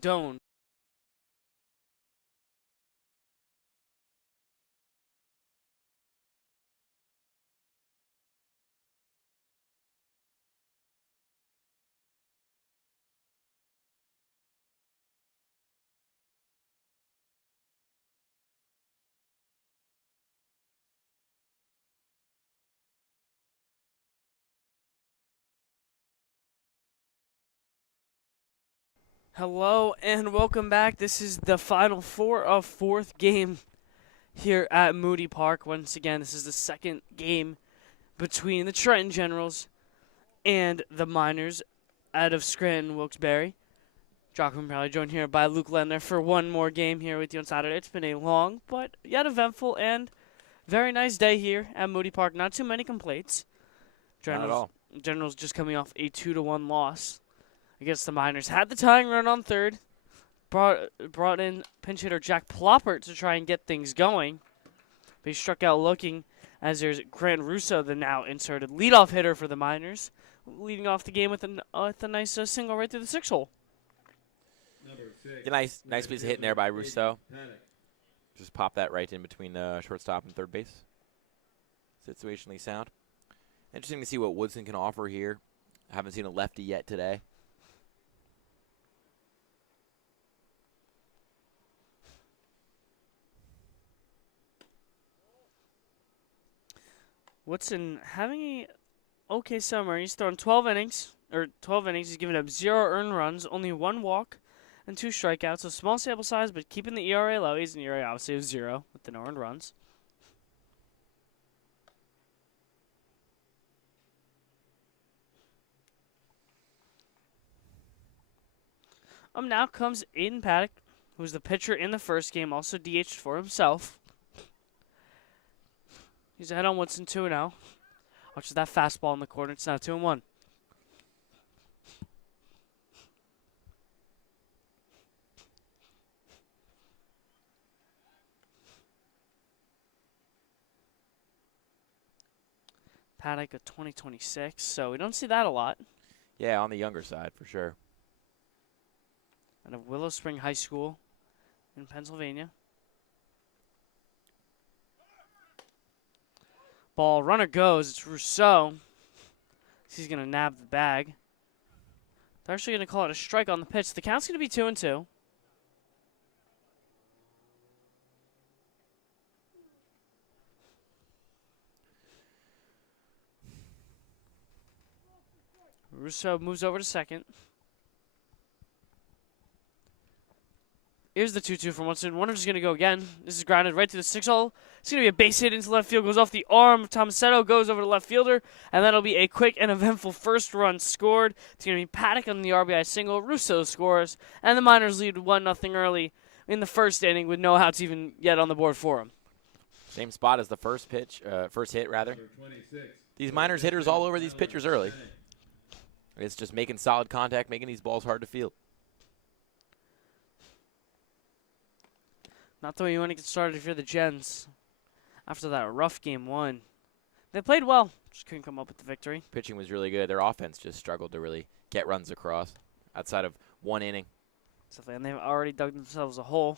Doan. Hello and welcome back. This is the final four of fourth game here at Moody Park. Once again, this is the second game between the Trenton Generals and the Miners out of Scranton, Wilks-Barre. Joachim probably joined here by Luke Lendner for one more game here with you on Saturday. It's been a long but yet eventful and very nice day here at Moody Park. Not too many complaints. Not at all. Generals just coming off a 2-1 loss against the Miners. Had the tying run on third. Brought in pinch hitter Jack Ploppert to try and get things going. But he struck out looking as there's Grant Russo, the now inserted leadoff hitter for the Miners, leading off the game with a nice single right through the six hole. A nice piece of hitting there by Russo. Just pop that right in between the shortstop and third base. Situationally sound. Interesting to see what Woodson can offer here. I haven't seen a lefty yet today. Woodson having a okay summer. He's thrown 12 innings. He's given up 0 earned runs, only 1 walk, and 2 strikeouts. So small sample size, but keeping the ERA low. He's an ERA obviously of 0 with the no earned runs. Now comes Aiden Paddock, who was the pitcher in the first game, also DH'd for himself. He's ahead on Woodson 2-0. Watch that fastball in the corner. It's now 2-1. Paddock a 2026, so we don't see that a lot. Yeah, on the younger side for sure. Out of Willow Spring High School in Pennsylvania. Ball, runner goes. It's Rousseau. He's going to nab the bag. They're actually going to call it a strike on the pitch. The count's going to be 2-2. Rousseau moves over to second. Here's the 2-2 from Woodson. Warner's going to go again. This is grounded right to the 6-hole. It's going to be a base hit into left field. Goes off the arm of Tomasetto. Goes over to left fielder. And that'll be a quick and eventful first run scored. It's going to be Paddock on the RBI single. Russo scores. And the Miners lead 1-0 early in the first inning with no outs even yet on the board for them. Same spot as the first hit rather. These Miners hitters all over these pitchers early. It's just making solid contact, making these balls hard to field. Not the way you want to get started if you're the Gens after that rough game one. They played well, just couldn't come up with the victory. Pitching was really good. Their offense just struggled to really get runs across outside of one inning. And they've already dug themselves a hole.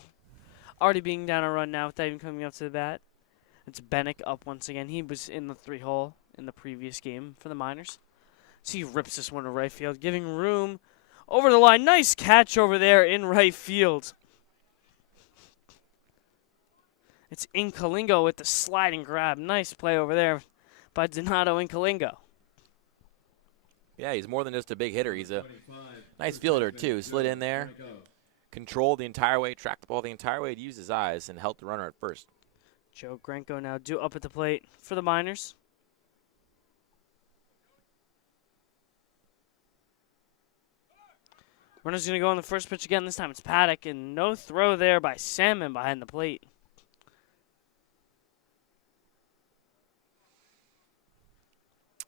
Already being down a run now without even coming up to the bat. It's Bennick up once again. He was in the 3-hole in the previous game for the Miners. So he rips this one to right field, giving room over the line. Nice catch over there in right field. It's Incalingo with the sliding grab. Nice play over there by Donato Incalingo. Yeah, he's more than just a big hitter. He's a nice fielder, too. Slid in there, controlled the entire way, tracked the ball the entire way, used his eyes, and helped the runner at first. Joe Grenko now due up at the plate for the Miners. Runner's going to go on the first pitch again. This time it's Paddock, and no throw there by Salmon behind the plate.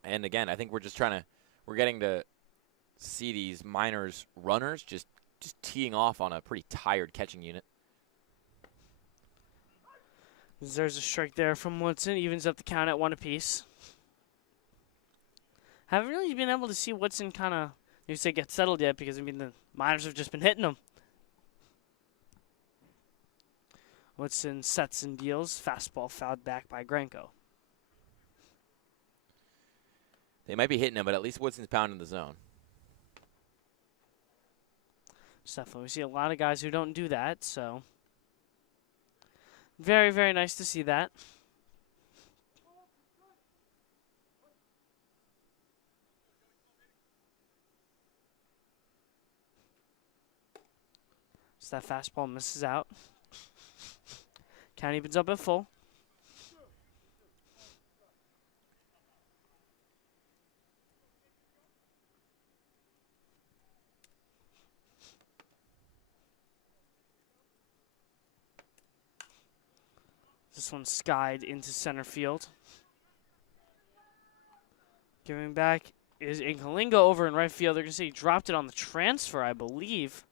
And again, I think we're getting to see these Miners runners just teeing off on a pretty tired catching unit. There's a strike there from Woodson. Evens up the count at 1 apiece. Haven't really been able to see Woodson kind of, you say, get settled yet because, I mean, the Miners have just been hitting them. Woodson sets and deals. Fastball fouled back by Granko. They might be hitting him, but at least Woodson's pounding the zone. Definitely, we see a lot of guys who don't do that, so very, very nice to see that. So that fastball misses out. Count evens up at full. This one skied into center field. Giving back is Inkalinga over in right field. They're going to say he dropped it on the transfer, I believe.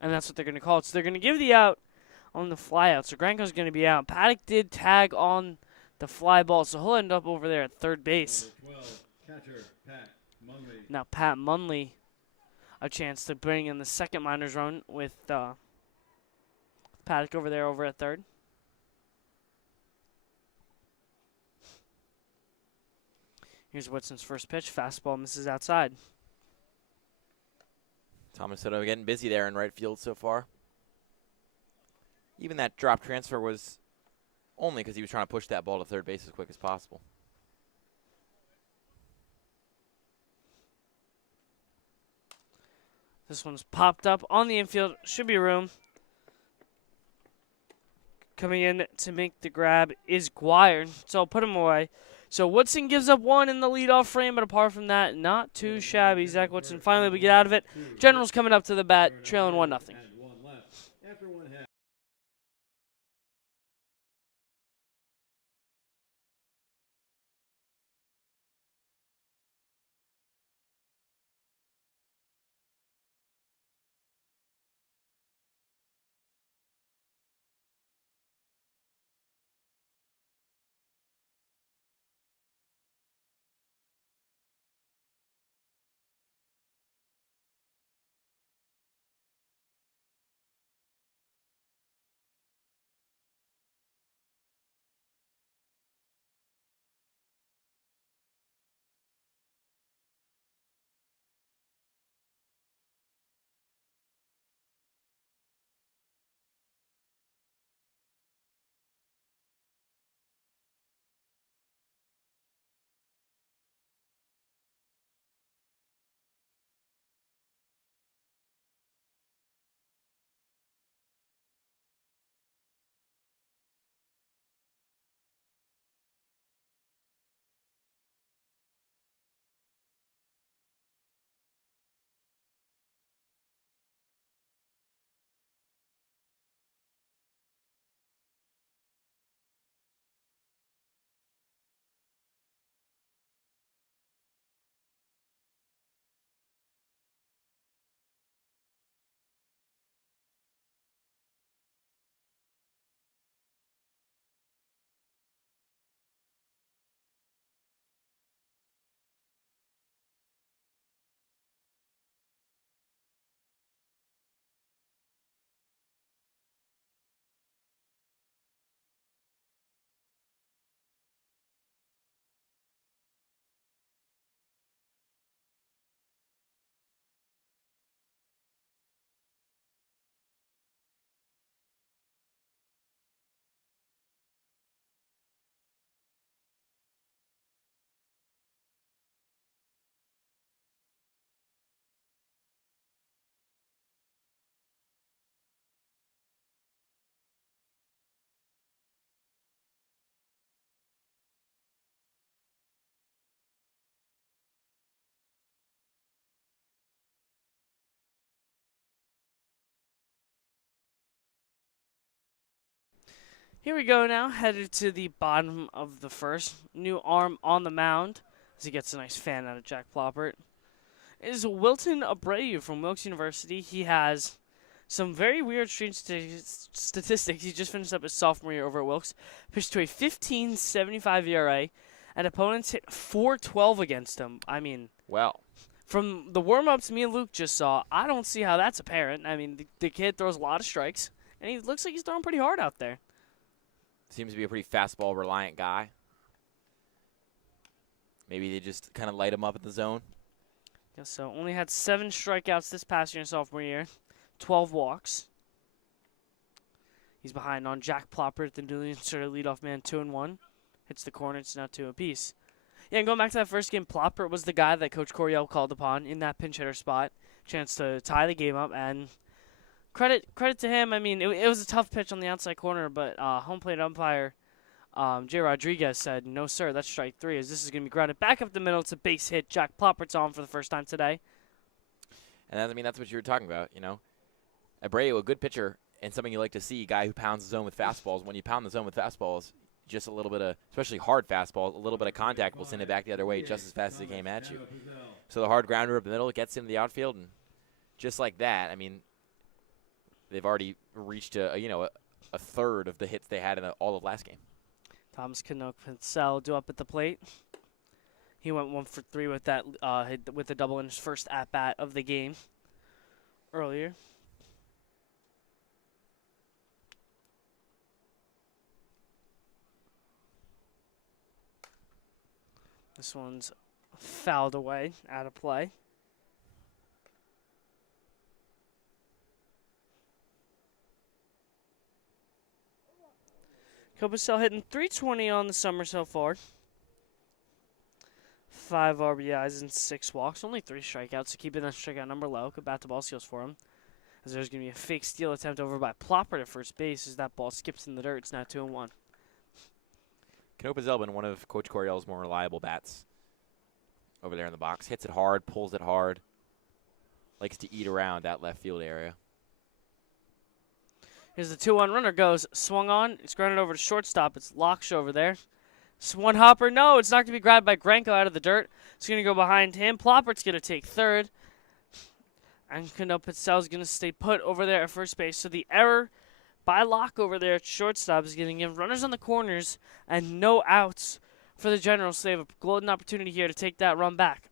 And that's what they're going to call it. So they're going to give the out on the fly out. So Granko's going to be out. Paddock did tag on the fly ball, so he'll end up over there at third base. 12, catcher, Pat Munley. Now Pat Munley, a chance to bring in the second minors run with Paddock over there over at third. Here's Woodson's first pitch. Fastball misses outside. Thomas Soto getting busy there in right field so far. Even that drop transfer was only because he was trying to push that ball to third base as quick as possible. This one's popped up on the infield. Should be room. Coming in to make the grab is Guire, so I'll put him away. So Woodson gives up one in the leadoff frame, but apart from that, not too shabby. Zach Woodson finally we get out of it. General's coming up to the bat, trailing 1-0. And one left. After one half. Here we go now, headed to the bottom of the first. New arm on the mound as he gets a nice fan out of Jack Ploppert. Is Wilton Abreu from Wilkes University. He has some very weird, strange statistics. He just finished up his sophomore year over at Wilkes. Pitched to a 15.75 ERA, and opponents hit .412 against him. I mean, well, from the warm-ups me and Luke just saw, I don't see how that's apparent. I mean, the kid throws a lot of strikes, and he looks like he's throwing pretty hard out there. Seems to be a pretty fastball-reliant guy. Maybe they just kind of light him up at the zone. Guess so. Only had 7 strikeouts this past year in sophomore year, 12 walks. He's behind on Jack Ploppert, the newly inserted leadoff man, 2-1. Hits the corner. It's now 2 apiece. Yeah, and going back to that first game, Ploppert was the guy that Coach Coryell called upon in that pinch hitter spot. Chance to tie the game up, and credit to him. I mean, it was a tough pitch on the outside corner, but home plate umpire Jay Rodriguez said, "No, sir, that's strike 3, as this is going to be grounded back up the middle. It's a base hit. Jack Ploppert's on for the first time today." And that's what you were talking about, Abreu, a good pitcher, and something you like to see, a guy who pounds the zone with fastballs. When you pound the zone with fastballs, just a little bit of, especially hard fastballs, a little bit of contact will send it back the other way just as fast as it came at you. So the hard grounder up the middle gets him to the outfield, and just like that, I mean, they've already reached a third of the hits they had in all of last game. Thomas Cano-Pincel due up at the plate. He went 1 for 3 with that with the double in his first at bat of the game earlier. This one's fouled away, out of play. Copacel hitting .320 on the summer so far. 5 RBIs and 6 walks. Only 3 strikeouts, so keeping that strikeout number low. Good bat-to-ball skills for him. As there's going to be a fake steal attempt over by Ploppert at first base as that ball skips in the dirt. It's now 2-1. Canopa's been one of Coach Coryell's more reliable bats over there in the box. Hits it hard, pulls it hard. Likes to eat around that left field area. Here's the 2-1 runner goes. Swung on. It's grounded over to shortstop. It's Locksh over there. It's one hopper. No, it's not going to be grabbed by Granko out of the dirt. It's going to go behind him. Ploppert's going to take third. And Cano-Pincel's going to stay put over there at first base. So the error by Locke over there at shortstop is going to give runners on the corners and no outs for the Generals. So they have a golden opportunity here to take that run back.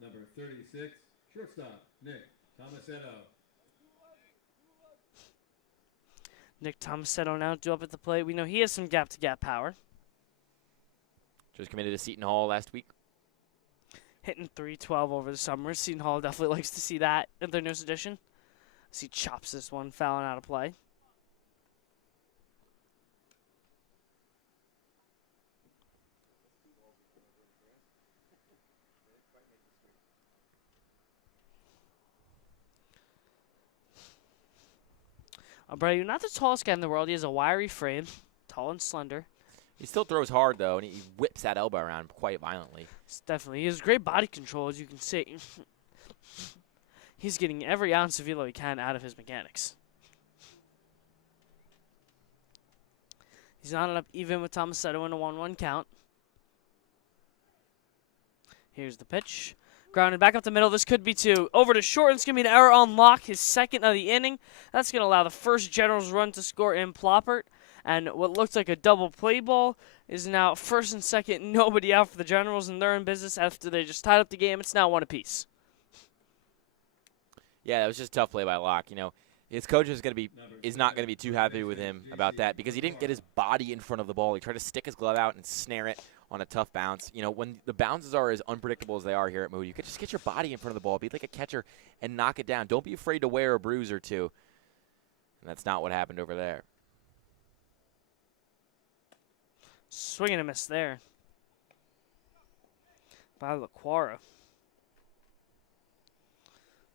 Number 36, shortstop, Nick Tomasetto. Nick Tomasetto now due up at the plate. We know he has some gap-to-gap power. Just committed to Seton Hall last week. Hitting .312 over the summer. Seton Hall definitely likes to see that in their newest edition. As he chops this one, fouling out of play. Abreu, not the tallest guy in the world. He has a wiry frame, tall and slender. He still throws hard, though, and he whips that elbow around quite violently. Definitely. He has great body control, as you can see. He's getting every ounce of velo he can out of his mechanics. He's not up even with Tomasetto in a 1-1 count. Here's the pitch. Grounded back up the middle. This could be 2. Over to short. It's going to be an error on Locke, his second of the inning. That's going to allow the first Generals run to score in Ploppert. And what looks like a double play ball is now first and second. Nobody out for the Generals, and they're in business after they just tied up the game. It's now 1 apiece. Yeah, that was just a tough play by Locke. His coach is not going to be too happy with him about that because he didn't get his body in front of the ball. He tried to stick his glove out and snare it on a tough bounce. When the bounces are as unpredictable as they are here at Moody, you could just get your body in front of the ball, be like a catcher, and knock it down. Don't be afraid to wear a bruise or two. And that's not what happened over there. Swing and a miss there by LaQuara.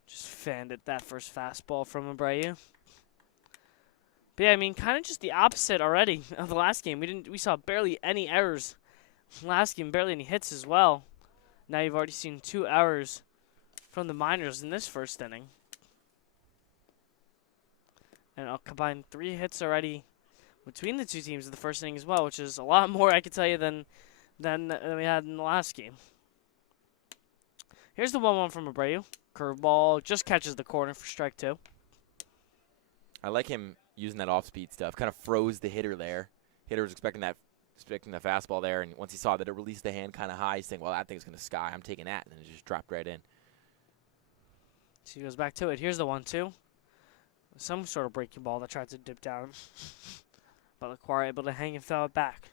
Just fanned at that first fastball from Abreu. But yeah, I mean, kind of just the opposite already of the last game. We saw barely any errors last game, barely any hits as well. Now you've already seen 2 errors from the minors in this first inning. And I'll combine 3 hits already between the two teams in the first inning as well, which is a lot more, I could tell you, than we had in the last game. Here's the 1-1 from Abreu. Curveball just catches the corner for strike 2. I like him using that off-speed stuff. Kind of froze the hitter there. Hitter was expecting that expecting the fastball there, and once he saw that it released the hand kind of high, he's thinking, well, that thing's going to sky. I'm taking that, and then it just dropped right in. So he goes back to it. Here's the 1-2. Some sort of breaking ball that tried to dip down. But LaQuarrie able to hang and foul it back.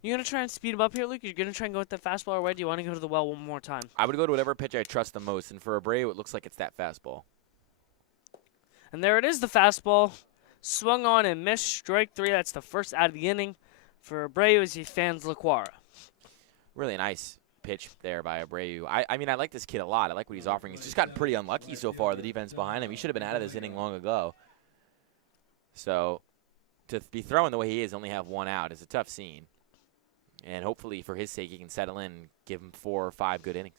You going to try and speed him up here, Luke? You're going to try and go with that fastball away? Do you want to go to the well one more time? I would go to whatever pitch I trust the most, and for Abreu, it looks like it's that fastball. And there it is, the fastball. Swung on and missed. Strike 3. That's the first out of the inning for Abreu as he fans LaQuarrie. Really nice pitch there by Abreu. I mean, I like this kid a lot. I like what he's offering. He's just gotten pretty unlucky so far, the defense behind him. He should have been out of this inning long ago. So to be throwing the way he is, only have one out, is a tough scene. And hopefully, for his sake, he can settle in and give him 4 or 5 good innings.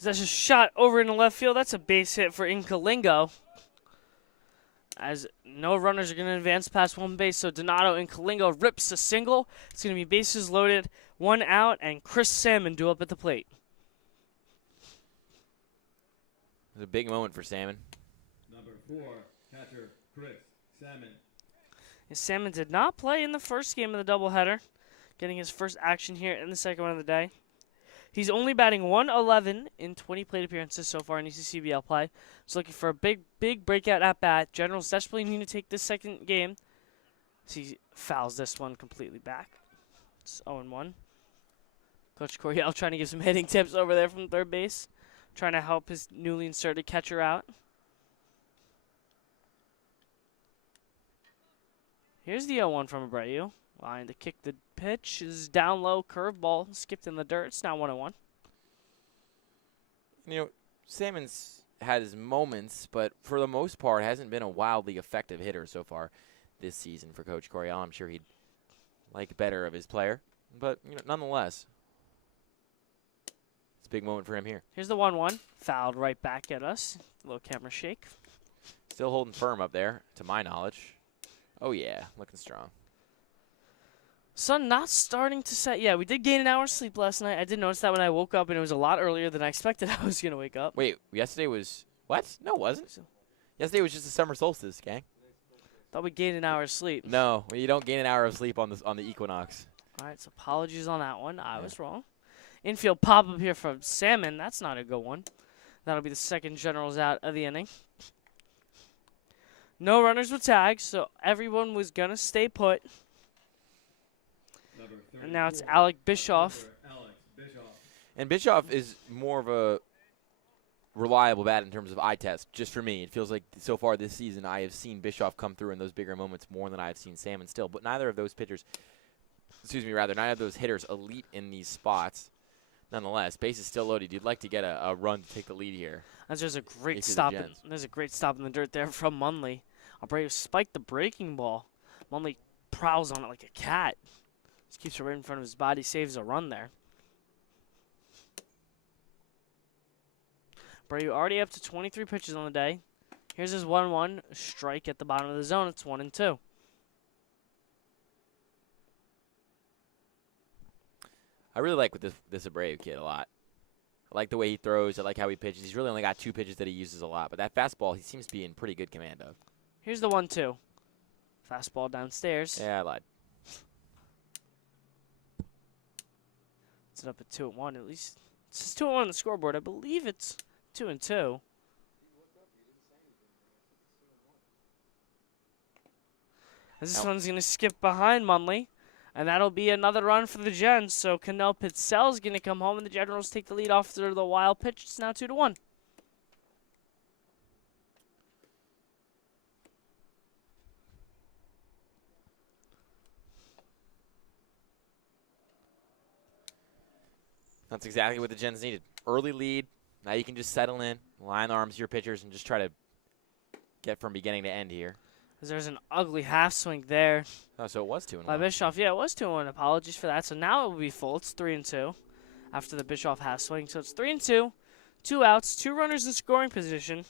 That's a shot over in the left field. That's a base hit for Incalingo. As no runners are going to advance past one base, so Donato Incalingo rips a single. It's going to be bases loaded, 1 out, and Chris Salmon due up at the plate. It was a big moment for Salmon. Number 4, catcher Chris Salmon. Salmon did not play in the first game of the doubleheader, getting his first action here in the second one of the day. He's only batting .111 in 20 plate appearances so far in ECCBL play. He's looking for a big breakout at bat. Generals desperately need to take this second game. So he fouls this one completely back. It's 0-1. Coach Coryell trying to give some hitting tips over there from third base, trying to help his newly inserted catcher out. Here's the 0-1 from Abreu. Line to kick the pitch is down low, curveball, skipped in the dirt. It's now 1-1. You know, Salmon's had his moments, but for the most part hasn't been a wildly effective hitter so far this season for Coach Coryell. I'm sure he'd like better of his player, but you know, nonetheless, it's a big moment for him here. Here's the 1-1, fouled right back at us. A little camera shake. Still holding firm up there, to my knowledge. Oh yeah, looking strong. Sun not starting to set. Yeah, we did gain an hour's sleep last night. I did notice that when I woke up, and it was a lot earlier than I expected I was going to wake up. Wait, yesterday was what? No, it wasn't. Yesterday was just the summer solstice, gang. Thought we gained an hour's sleep. No, you don't gain an hour of sleep on the equinox. All right, so apologies on that one. I was wrong. Infield pop-up here from Salmon. That's not a good one. That'll be the second Generals out of the inning. No runners with tags, so everyone was going to stay put. And now it's Alec Bischoff. And Bischoff is more of a reliable bat in terms of eye test, just for me. It feels like so far this season I have seen Bischoff come through in those bigger moments more than I have seen Salmon still. But neither of those pitchers, neither of those hitters elite in these spots. Nonetheless, base is still loaded. You'd like to get a run to take the lead here. There's a great stop. There's a great stop in the dirt there from Munley. Abreu spiked the breaking ball. Munley prowls on it like a cat. Just keeps it right in front of his body, saves a run there. Abreu already up to 23 pitches on the day. Here's his 1-1 strike at the bottom of the zone. It's 1-2. I really like this Abreu kid a lot. I like the way he throws. I like how he pitches. He's really only got 2 pitches that he uses a lot, but that fastball he seems to be in pretty good command of. Here's the 1-2. Fastball downstairs. Yeah, I lied. It's up at 2-1 at least. It says 2-1 on the scoreboard. I believe it's 2-2. This one's going to skip behind Munley. And that'll be another run for the Gens. So Cannell Pitzel's going to come home, and the Generals take the lead after the wild pitch. It's now 2-1. That's exactly what the Gens needed. Early lead. Now you can just settle in, line the arms to your pitchers, and just try to get from beginning to end here. There's an ugly half swing there. Oh, so it was 2-1. By Bischoff. Yeah, it was 2-1. Apologies for that. So now it will be full. It's 3-2 after the Bischoff half swing. So it's 3-2. 2 outs. 2 runners in scoring position.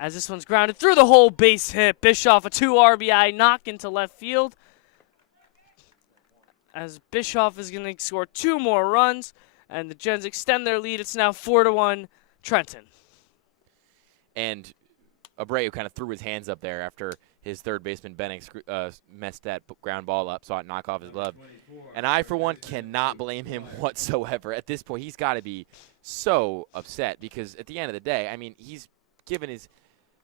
As this one's grounded through the hole, base hit. Bischoff, a 2 RBI knock into left field. as Bischoff is going to score 2 more runs, and the Gens extend their lead. It's now 4-1 Trenton. And Abreu kind of threw his hands up there after his third baseman Benning messed that ground ball up, saw it knock off his glove. And I, for one, cannot blame him whatsoever. At this point, he's got to be so upset because at the end of the day, I mean, he's given his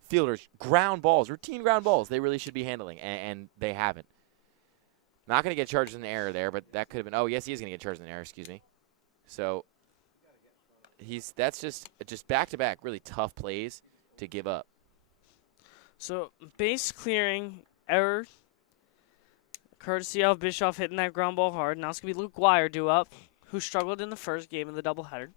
fielders ground balls, routine ground balls they really should be handling, and they haven't. Not going to get charged in the error there, but that could have been – oh, yes, he is going to get charged in the error, excuse me. So that's just back-to-back really tough plays to give up. So base clearing error, courtesy of Bischoff hitting that ground ball hard. Now it's going to be Wilks-Barre due up, who struggled in the first game of the doubleheader.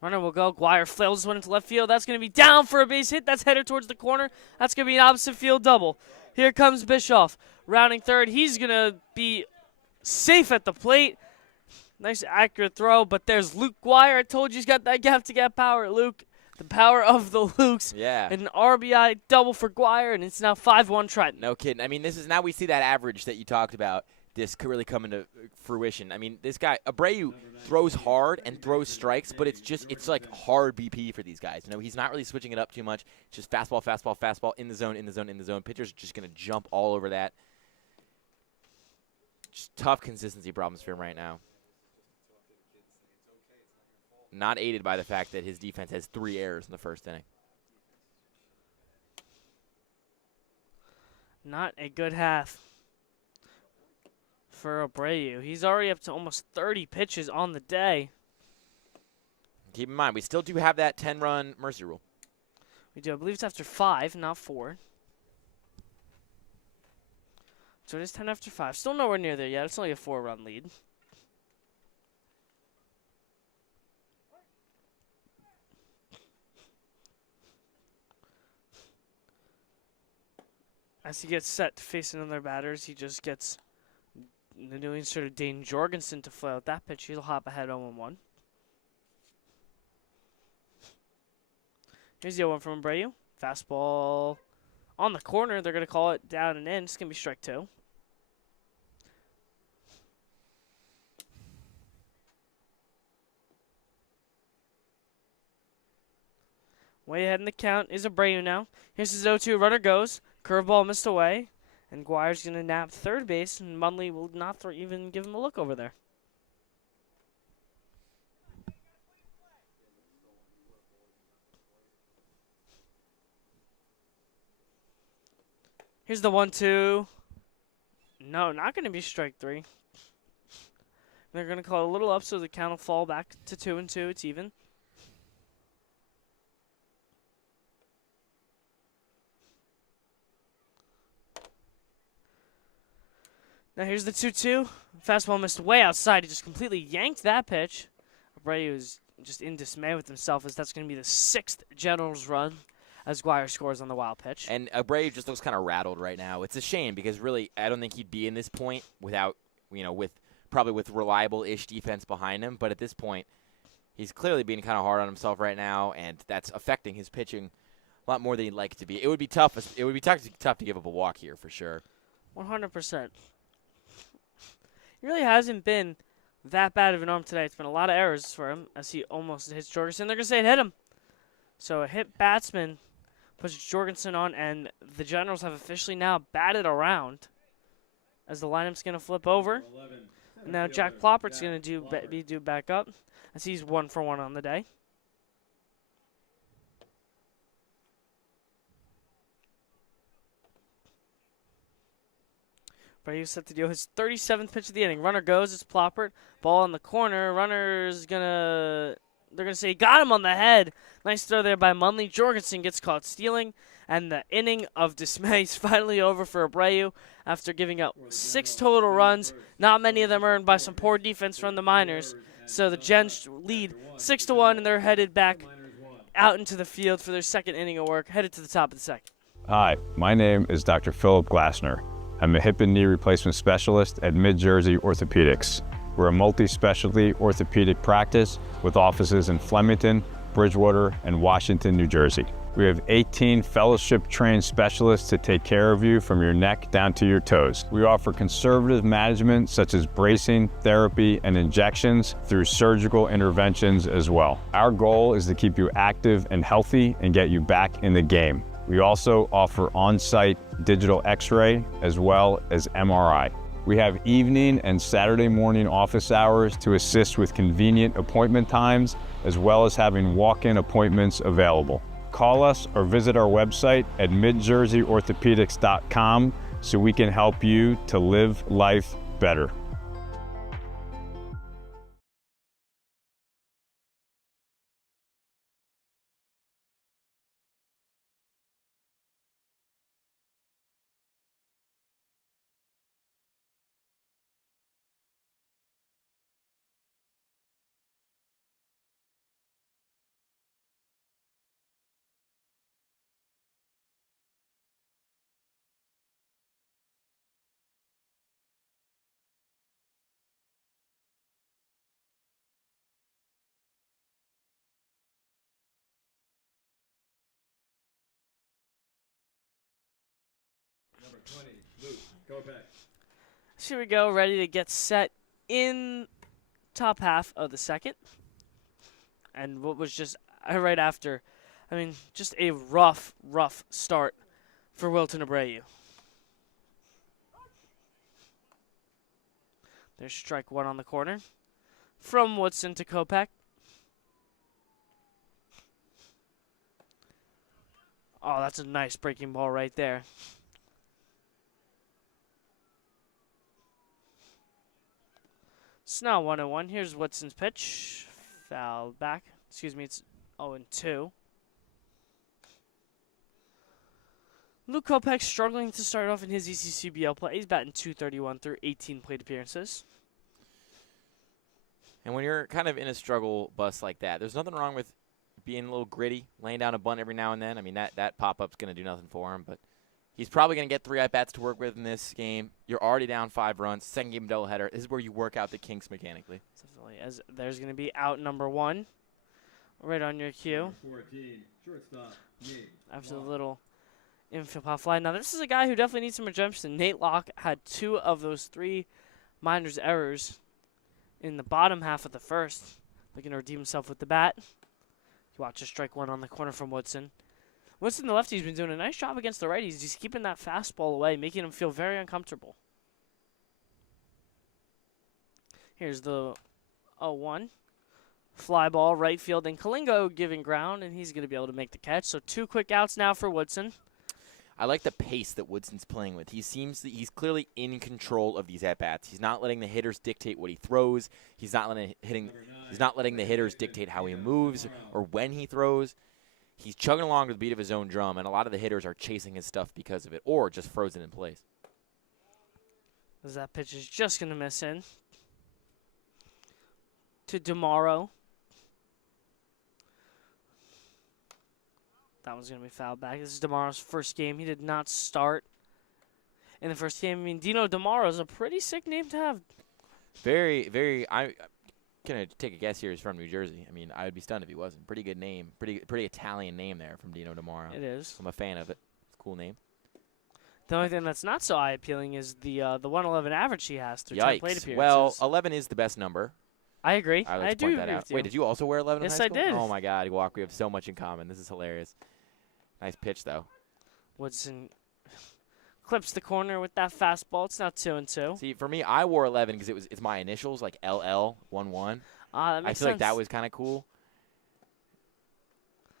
Runner will go. Guire flails this one into left field. That's going to be down for a base hit. That's headed towards the corner. That's going to be an opposite field double. Here comes Bischoff. Rounding third. He's going to be safe at the plate. Nice accurate throw, but there's Wilks-Barre. I told you he's got that gap-to-gap power. Luke, the power of the Lukes. Yeah. An RBI double for Guire, and it's now 5-1 Trenton. No kidding. I mean, now we see that average that you talked about. This could really come into fruition. I mean, this guy, Abreu, throws hard and throws strikes, but it's like hard BP for these guys. You know, he's not really switching it up too much. It's just fastball, fastball, fastball, in the zone, in the zone, in the zone. Pitchers are just going to jump all over that. Just tough consistency problems for him right now. Not aided by the fact that his defense has 3 errors in the first inning. Not a good half for Abreu. He's already up to almost 30 pitches on the day. Keep in mind, we still do have that 10-run mercy rule. We do. I believe it's after 5, not 4. So it is 10 after 5. Still nowhere near there yet. It's only a 4-run lead. As he gets set to face another batters, he just gets the new insert of Dane Jorgensen to flail out that pitch. He'll hop ahead 0-1. Here's the 0-1 from Abreu. Fastball on the corner. They're going to call it down and in. It's going to be strike 2. Way ahead in the count is Abreu now. Here's his 0-2. Runner goes. Curveball missed away. And Guire's going to nap third base, and Munley will not even give him a look over there. Here's the 1-2. No, not going to be strike 3. They're going to call it a little up so the count will fall back to 2-2. It's even. Now here's the 2-2. Fastball missed way outside. He just completely yanked that pitch. Abreu is just in dismay with himself as that's going to be the 6th Generals run as Guire scores on the wild pitch. And Abreu just looks kind of rattled right now. It's a shame because really I don't think he'd be in this point without, probably with reliable-ish defense behind him. But at this point, he's clearly being kind of hard on himself right now, and that's affecting his pitching a lot more than he'd like it to be. It would be tough. It would be tough to give up a walk here for sure. 100%. He really hasn't been that bad of an arm today. It's been a lot of errors for him as he almost hits Jorgensen. They're going to say it hit him. So a hit batsman pushes Jorgensen on, and the Generals have officially now batted around as the lineup's going to flip over. And now Jack Ploppert's going to be due back up as he's 1 for 1 on the day. Abreu set to deal his 37th pitch of the inning. Runner goes. It's Ploppert. Ball in the corner. Runner's they're gonna say he got him on the head. Nice throw there by Munley. Jorgensen gets caught stealing, and the inning of dismay is finally over for Abreu after giving up 6 total runs. Not many of them earned by some poor defense from the minors. So the Gens lead 6-1, and they're headed back out into the field for their 2nd inning of work, headed to the top of the 2nd. Hi, my name is Dr. Philip Glassner. I'm a hip and knee replacement specialist at Mid-Jersey Orthopedics. We're a multi-specialty orthopedic practice with offices in Flemington, Bridgewater, and Washington, New Jersey. We have 18 fellowship-trained specialists to take care of you from your neck down to your toes. We offer conservative management such as bracing, therapy, and injections through surgical interventions as well. Our goal is to keep you active and healthy and get you back in the game. We also offer on-site digital X-ray as well as MRI. We have evening and Saturday morning office hours to assist with convenient appointment times, as well as having walk-in appointments available. Call us or visit our website at midjerseyorthopedics.com so we can help you to live life better. Number 20, Luke, go back. So here we go, ready to get set in top half of the second. And what was just right after, just a rough start for Wilton Abreu. There's strike one on the corner. From Woodson to Kopech. Oh, that's a nice breaking ball right there. It's now 1-1. Here's Woodson's pitch. Foul back. Excuse me, it's 0-2. Luke Kopech struggling to start off in his ECCBL play. He's batting .231 through 18 plate appearances. And when you're kind of in a struggle bus like that, there's nothing wrong with being a little gritty, laying down a bunt every now and then. I mean, that pop-up's going to do nothing for him, but he's probably going to get 3 at-bats to work with in this game. You're already down 5 runs. Second game doubleheader. This is where you work out the kinks mechanically. Definitely. As there's going to be out number 1 right on your cue. Number 14, shortstop, Nate After the Locke. little infield pop fly. Now, this is a guy who definitely needs some redemption. Nate Locke had 2 of those 3 minors errors in the bottom half of the first. Looking to redeem himself with the bat. You watch a strike one on the corner from Woodson. Woodson, the lefty's been doing a nice job against the righties. He's keeping that fastball away, making him feel very uncomfortable. Here's the 0-1. Fly ball, right field, and Kalingo giving ground, and he's going to be able to make the catch. So 2 quick outs now for Woodson. I like the pace that Woodson's playing with. He seems that he's clearly in control of these at-bats. He's not letting the hitters dictate what he throws. He's not letting the hitters dictate how he moves or when he throws. He's chugging along to the beat of his own drum, and a lot of the hitters are chasing his stuff because of it or just frozen in place. As that pitch is just going to miss in. To DeMauro. That one's going to be fouled back. This is DeMauro's first game. He did not start in the first game. I mean, Dino DeMauro is a pretty sick name to have. Very, very. I'm going to take a guess here. He's from New Jersey. I mean, I would be stunned if he wasn't. Pretty good name. Pretty Italian name there from Dino DeMauro. It is. I'm a fan of it. It's a cool name. The only thing that's not so eye-appealing is the 111 average he has through 10 plate Yikes. appearances. Well, 11 is the best number. I agree. I would I point do that agree out. with you. Wait, did you also wear 11 Yes, in high school? I did. Oh, my God, Walk. We have so much in common. This is hilarious. Nice pitch, though. Woodson clips the corner with that fastball. It's now 2-2. See, for me, I wore 11 because it's my initials, like LL11. That I makes feel like that sense. was kind of cool.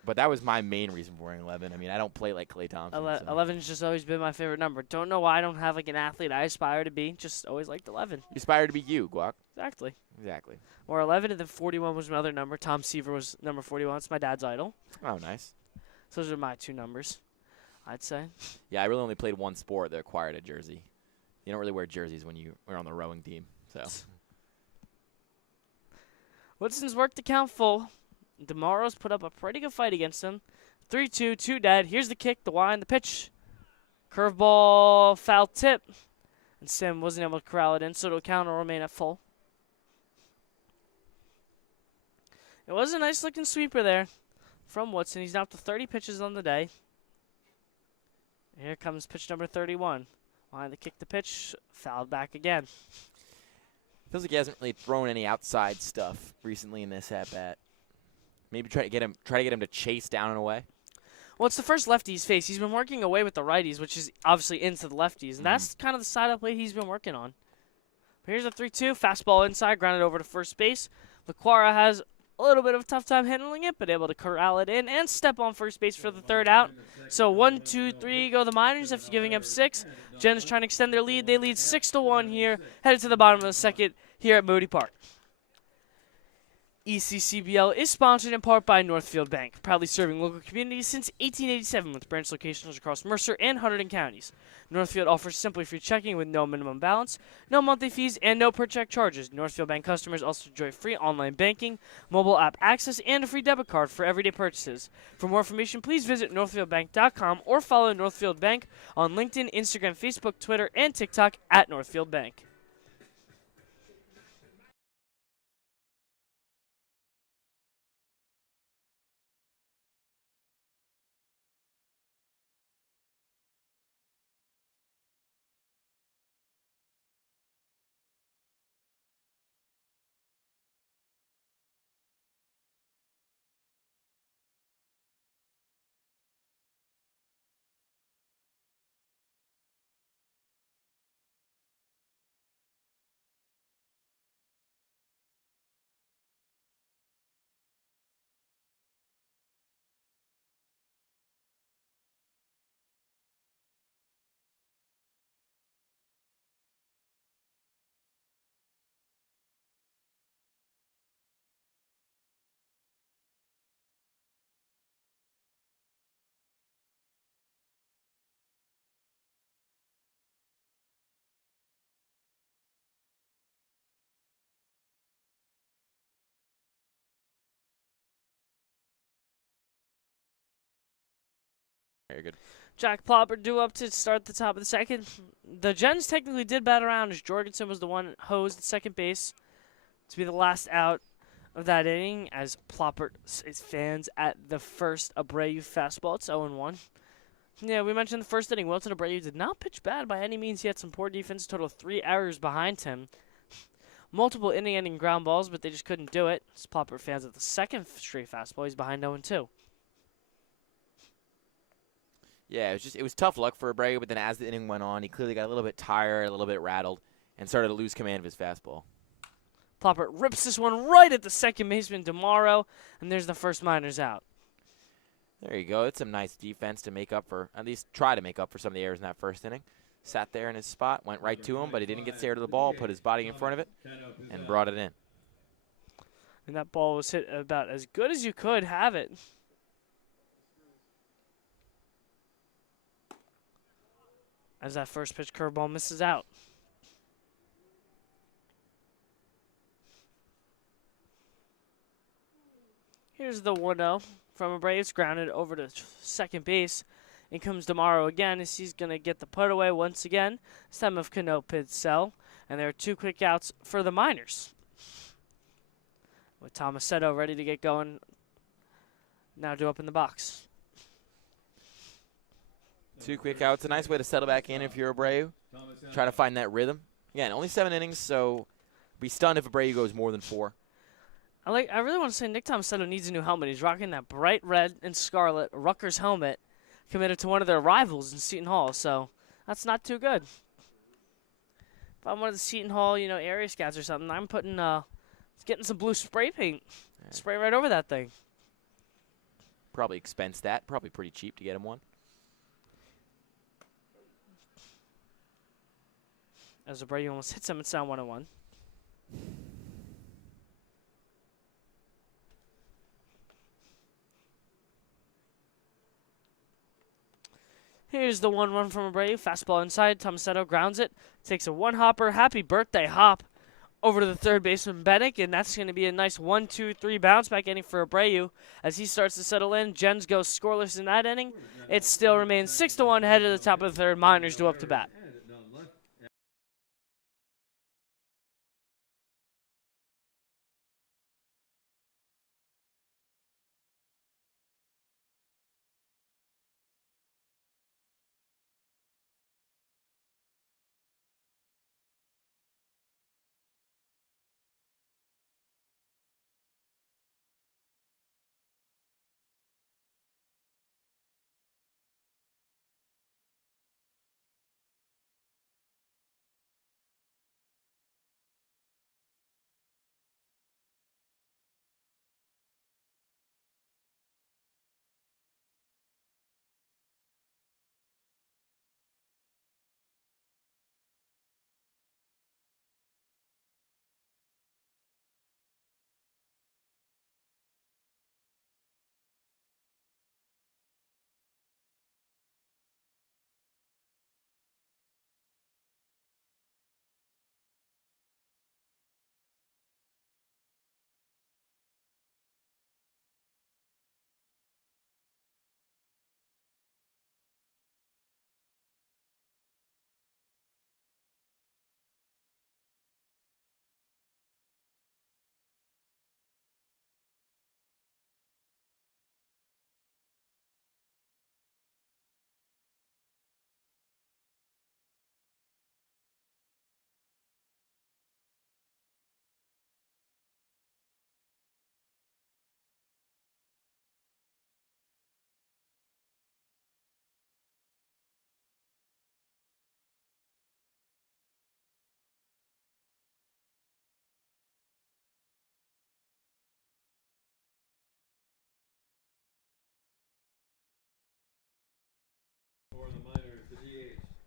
But that was my main reason for wearing 11. I mean, I don't play like Klay Thompson. so. 11's just always been my favorite number. Don't know why I don't have like an athlete I aspire to be. Just always liked 11. You aspire to be you, Guac. Exactly. Exactly. Or 11, and then 41 was my other number. Tom Seaver was number 41. It's my dad's idol. Oh, nice. So those are my 2 numbers, I'd say. Yeah, I really only played one sport that required a jersey. You don't really wear jerseys when you're on the rowing team. So Woodson's worked the count full. DeMauro's put up a pretty good fight against him. 3-2, 2 dead. Here's the kick, the wind, the pitch. Curveball, foul tip. And Sim wasn't able to corral it in, so it'll count or remain at full. It was a nice looking sweeper there from Woodson. He's now up to 30 pitches on the day. Here comes pitch number 31. Wanted to kick the pitch, fouled back again. Feels like he hasn't really thrown any outside stuff recently in this at bat. Maybe try to get him to chase down and away. Well, it's the first lefty he's faced. He's been working away with the righties, which is obviously into the lefties, and that's kind of the side of play he's been working on. But here's a 3-2, fastball inside, grounded over to first base. Laquara has a little bit of a tough time handling it, but able to corral it in and step on first base for the third out. So 1, 2, 3 go the Miners after giving up 6. Gens trying to extend their lead. They lead 6-1 here, headed to the bottom of the second here at Moody Park. ECCBL is sponsored in part by Northfield Bank, proudly serving local communities since 1887 with branch locations across Mercer and Hunterdon counties. Northfield offers simply free checking with no minimum balance, no monthly fees, and no per-check charges. Northfield Bank customers also enjoy free online banking, mobile app access, and a free debit card for everyday purchases. For more information, please visit northfieldbank.com or follow Northfield Bank on LinkedIn, Instagram, Facebook, Twitter, and TikTok at Northfield Bank. Very good. Jack Plopper due up to start the top of the second. The Gens technically did bat around as Jorgensen was the one hosed at second base to be the last out of that inning as Plopper is fans at the first Abreu fastball. It's 0-1. Yeah, we mentioned the first inning. Wilton Abreu did not pitch bad by any means. He had some poor defense, total of 3 errors behind him. Multiple inning-ending ground balls, but they just couldn't do it. As Plopper fans at the second straight fastball, he's behind 0-2. Yeah, it was tough luck for Abreu, but then as the inning went on, he clearly got a little bit tired, a little bit rattled, and started to lose command of his fastball. Plopper rips this one right at the second baseman, DeMauro, and there's the first Miners out. There you go. It's some nice defense to make up for, at least try to make up for some of the errors in that first inning. Sat there in his spot, went right to him, but he didn't get scared of the ball, put his body in front of it, and brought it in. And that ball was hit about as good as you could have it. As that first pitch curveball misses out. Here's the 1-0 from Abreu. It's grounded over to second base. In comes DeMauro again as he's going to get the put away once again. This time of Cano Pidsell. And there are 2 quick outs for the Miners. With Tomasetto ready to get going. Now due up in the box. 2 quick outs. A nice way to settle back in if you're Abreu. Try to find that rhythm. Again, only 7 innings, so be stunned if Abreu goes more than 4. I really want to say Nick Tomasetto needs a new helmet. He's rocking that bright red and scarlet Rutgers helmet committed to one of their rivals in Seton Hall, so that's not too good. If I'm one of the Seton Hall, area scouts or something, I'm getting some blue spray paint. Spray right over that thing. Probably expense that. Probably pretty cheap to get him one. As Abreu almost hits him, it's down 1-1. Here's the 1-1 from Abreu. Fastball inside. Tomasetto grounds it. Takes a one-hopper. Happy birthday hop over to the third baseman, Bennick. And that's going to be a nice 1-2-3 bounce-back inning for Abreu as he starts to settle in. Gens goes scoreless in that inning. It still remains 6-1 headed to the top of the third. Miners due up to bat.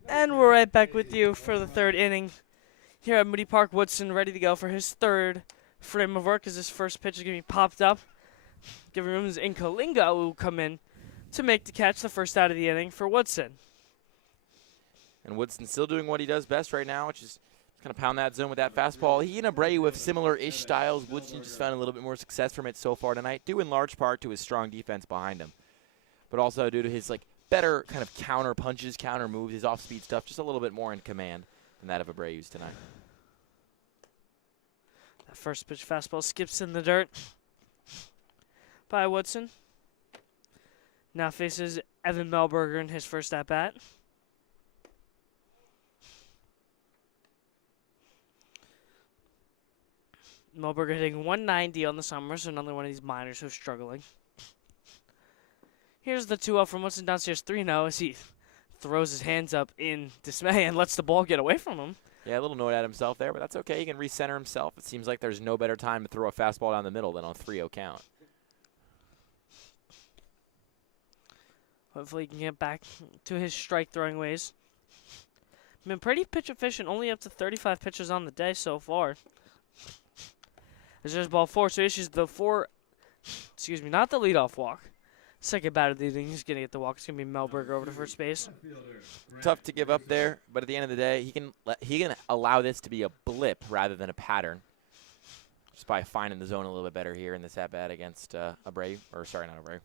And we're right back with you for the third inning here at Moody Park. Woodson ready to go for his third frame of work as his first pitch is going to be popped up. Giving room is Inkalinga who will come in to make the catch, the first out of the inning for Woodson. And Woodson still doing what he does best right now, which is kind of pound that zone with that fastball. He and Abreu with similar-ish styles. Woodson just found a little bit more success from it so far tonight, due in large part to his strong defense behind him, but also due to his better kind of counter punches, counter moves, his off-speed stuff, just a little bit more in command than that of Abreu's tonight. That first pitch fastball skips in the dirt by Woodson. Now faces Evan Melberger in his first at-bat. Melberger hitting 190 on the summer, so another one of these minors who's struggling. Here's the 2-0 from Woodson downstairs 3-0 as he throws his hands up in dismay and lets the ball get away from him. Yeah, a little annoyed at himself there, but that's okay. He can recenter himself. It seems like there's no better time to throw a fastball down the middle than on a 3-0 count. Hopefully he can get back to his strike-throwing ways. Been pretty pitch efficient, only up to 35 pitches on the day so far. As there's ball 4, so he issues the not the leadoff walk. Second batter of the inning, he's going to get the walk. It's going to be Melberger over to first base. Tough to give up there, but at the end of the day, he can allow this to be a blip rather than a pattern, just by finding the zone a little bit better here in this at-bat against Abreu. Or, sorry, not Abreu.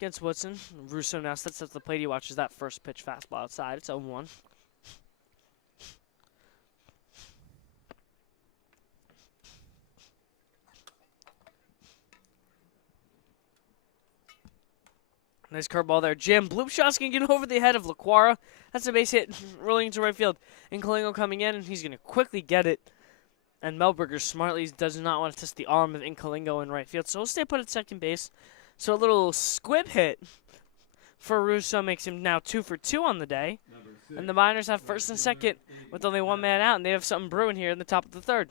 Against Woodson, Russo now sets up the plate. He watches that first pitch fastball outside. It's 0-1. Nice curveball there. Jam bloop shot's going to get over the head of LaQuara. That's a base hit rolling into right field. And Kalingo coming in, and he's going to quickly get it. And Melberger smartly does not want to test the arm of Inkalingo in right field, so he'll stay put at second base. So a little squib hit for Russo makes him now 2 for 2 on the day. And the Miners have first and second with only one man out, and they have something brewing here in the top of the third.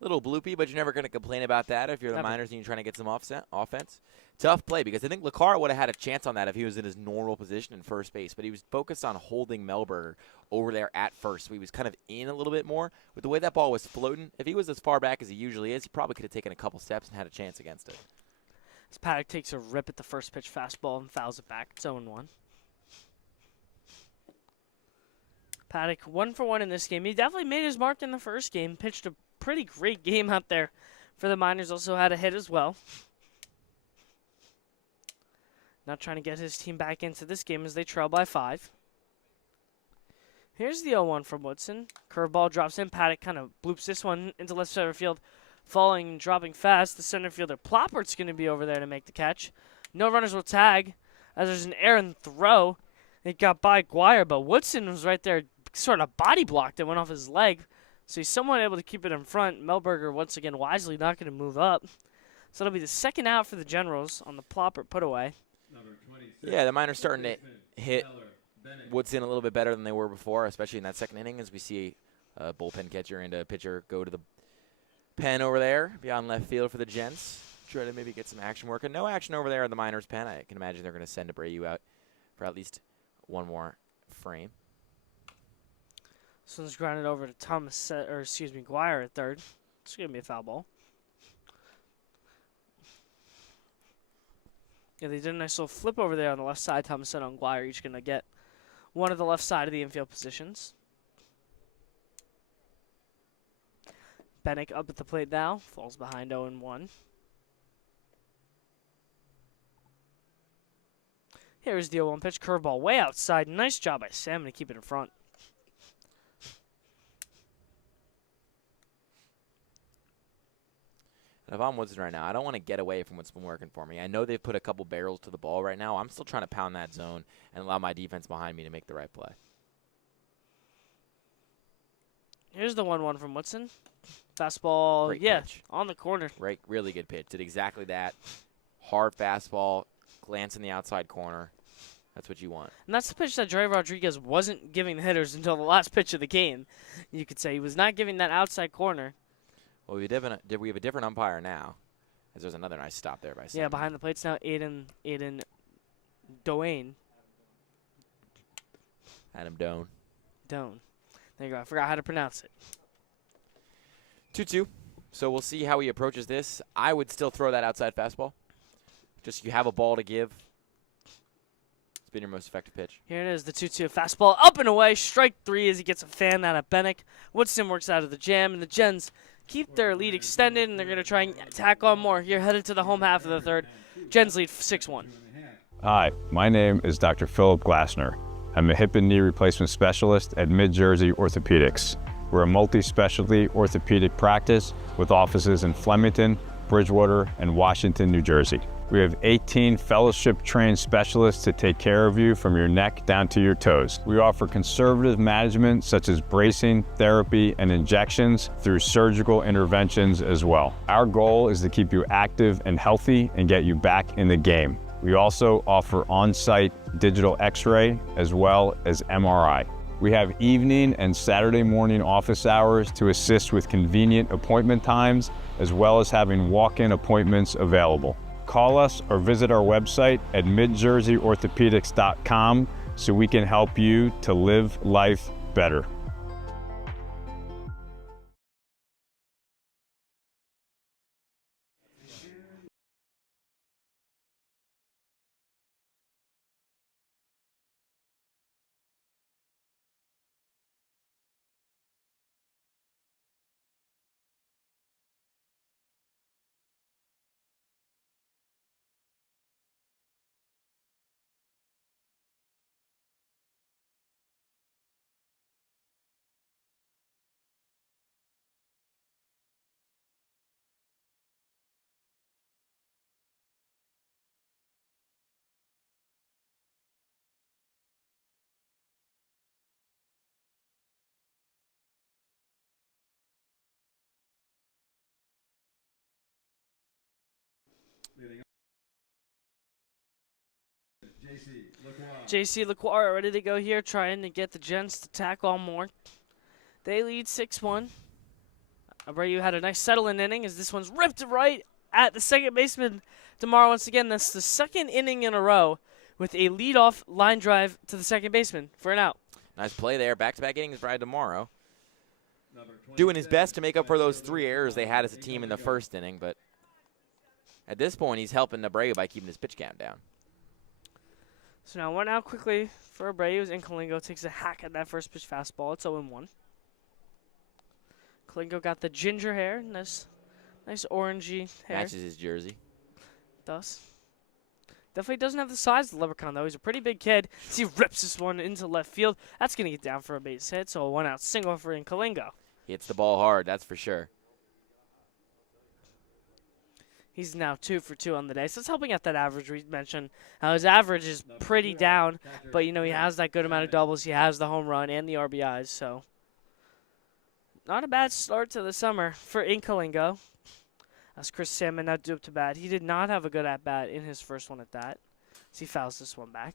Little bloopy, but you're never going to complain about that if you're the Miners and you're trying to get some offense. Tough play, because I think LaCar would have had a chance on that if he was in his normal position in first base, but he was focused on holding Melberger over there at first. So he was kind of in a little bit more. With the way that ball was floating, if he was as far back as he usually is, he probably could have taken a couple steps and had a chance against it. As Paddock takes a rip at the first pitch fastball and fouls it back. It's 0-1. Paddock 1 for 1 in this game. He definitely made his mark in the first game. Pitched a pretty great game out there for the Miners. Also had a hit as well. Now trying to get his team back into this game as they trail by 5. Here's the 0-1 from Woodson. Curveball drops in. Paddock kind of bloops this one into left center field. Falling and dropping fast. The center fielder Ploppert's going to be over there to make the catch. No runners will tag as there's an errant throw. It got by Guire, but Woodson was right there, sort of body blocked it, went off his leg. So he's somewhat able to keep it in front. Melberger, once again, wisely not going to move up. So it'll be the second out for the Generals on the Ploppert put away. Yeah, the Miners starting to hit Woodson a little bit better than they were before, especially in that second inning as we see a bullpen catcher and a pitcher go to the pen over there beyond left field for the Gents. Try to maybe get some action work. And no action over there in the Miners' pen. I can imagine they're going to send Abreu out for at least one more frame. This one's grounded over to Guire at third. It's going to be a foul ball. Yeah, they did a nice little flip over there on the left side. Thomas said on Guire, each going to get one of the left side of the infield positions. Bennick up at the plate now. Falls behind 0-1. Here's the 0-1 pitch. Curveball way outside. Nice job by Salmon to keep it in front. And if I'm Woodson right now, I don't want to get away from what's been working for me. I know they've put a couple barrels to the ball right now. I'm still trying to pound that zone and allow my defense behind me to make the right play. Here's the 1-1 from Woodson. Fastball, Great yeah, pitch. on the corner. Right, really good pitch. Did exactly that. Hard fastball, glance in the outside corner. That's what you want. And that's the pitch that Dre Rodriguez wasn't giving the hitters until the last pitch of the game. You could say he was not giving that outside corner. Well, we have a different umpire now, as there's another nice stop there by Sam. Yeah, behind the plates now, Aiden Doane. Had him down. Doan. There you go. I forgot how to pronounce it. 2-2. So we'll see how he approaches this. I would still throw that outside fastball. Just you have a ball to give. It's been your most effective pitch. Here it is, the 2-2 fastball up and away. Strike 3 as he gets a fan out of Bennick. Woodson works out of the jam, and the Gens keep their lead extended, and they're going to try and tack on more. Here headed to the home half of the third. Gens lead 6-1. Hi, my name is Dr. Philip Glassner. I'm a hip and knee replacement specialist at Mid-Jersey Orthopedics. We're a multi-specialty orthopedic practice with offices in Flemington, Bridgewater, and Washington, New Jersey. We have 18 fellowship-trained specialists to take care of you from your neck down to your toes. We offer conservative management such as bracing, therapy, and injections through surgical interventions as well. Our goal is to keep you active and healthy and get you back in the game. We also offer on-site digital x-ray as well as MRI. We have evening and Saturday morning office hours to assist with convenient appointment times, as well as having walk-in appointments available. Call us or visit our website at midjerseyorthopedics.com so we can help you to live life better. JC Lacroix ready to go here, trying to get the Gens to tack on more. They lead 6-1. Abreu had a nice settling inning as this one's ripped right at the second baseman. Tomorrow, once again, that's the second inning in a row with a leadoff line drive to the second baseman for an out. Nice play there. Back-to-back innings by tomorrow. Doing his best to make up for those 3 errors they had as a team in the first inning, but at this point, he's helping Abreu by keeping his pitch count down. So now 1 out quickly for Abreu, and Kalingo takes a hack at that first pitch fastball. It's 0-1. Kalingo got the ginger hair, nice orangey hair. Matches his jersey. Does. Definitely doesn't have the size of the Leprechaun, though. He's a pretty big kid. He rips this one into left field. That's going to get down for a base hit, so a 1-out single for Kalingo. He hits the ball hard, that's for sure. He's now 2 for 2 on the day. So it's helping out that average we mentioned. His average is pretty down, but, he has that good amount of doubles. He has the home run and the RBIs, so not a bad start to the summer for Kalingo. As Chris Salmon now due up to bat. He did not have a good at-bat in his first one at that. So he fouls this one back.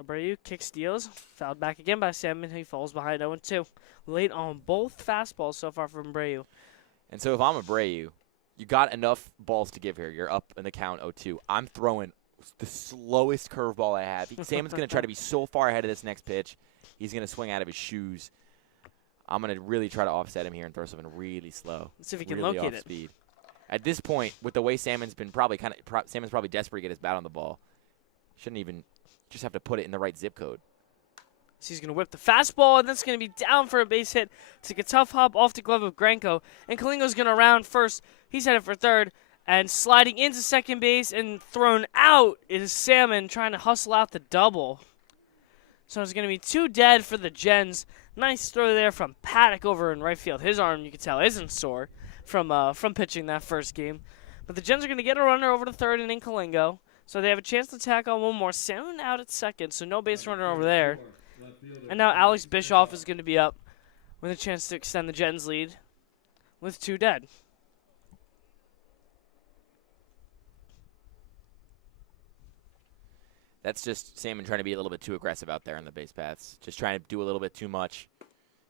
Abreu kick steals, fouled back again by Salmon. He falls behind 0-2. Late on both fastballs so far from Abreu. And so if I'm Abreu, you got enough balls to give here. You're up in the count 0-2. I'm throwing the slowest curveball I have. Salmon's going to try to be so far ahead of this next pitch. He's going to swing out of his shoes. I'm going to really try to offset him here and throw something really slow. Let's see if he can really locate off it. Speed. At this point, with the way Salmon's been Salmon's probably desperate to get his bat on the ball. Shouldn't even just have to put it in the right zip code. So he's going to whip the fastball, and that's going to be down for a base hit. Take a tough hop off the glove of Granco. And Kalingo's going to round first. He's headed for third. And sliding into second base and thrown out is Salmon trying to hustle out the double. So it's going to be 2 dead for the Gens. Nice throw there from Paddock over in right field. His arm, you can tell, isn't sore from pitching that first game. But the Gens are going to get a runner over to third and in Kalingo. So they have a chance to tack on one more. Salmon out at second, so no base runner over there. And now Alex Bischoff is going to be up with a chance to extend the Gens lead with 2 dead. That's just Salmon trying to be a little bit too aggressive out there on the base paths. Just trying to do a little bit too much.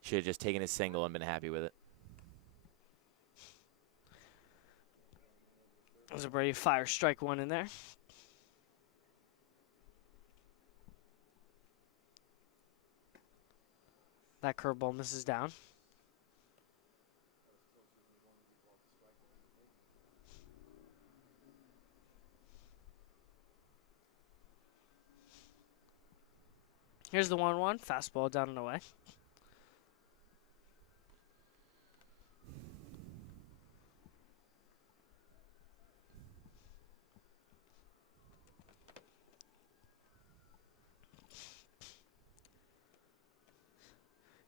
Should have just taken his single and been happy with it. There's a Brady fire strike one in there. That curveball misses down. Here's the 1-1. Fastball down and away.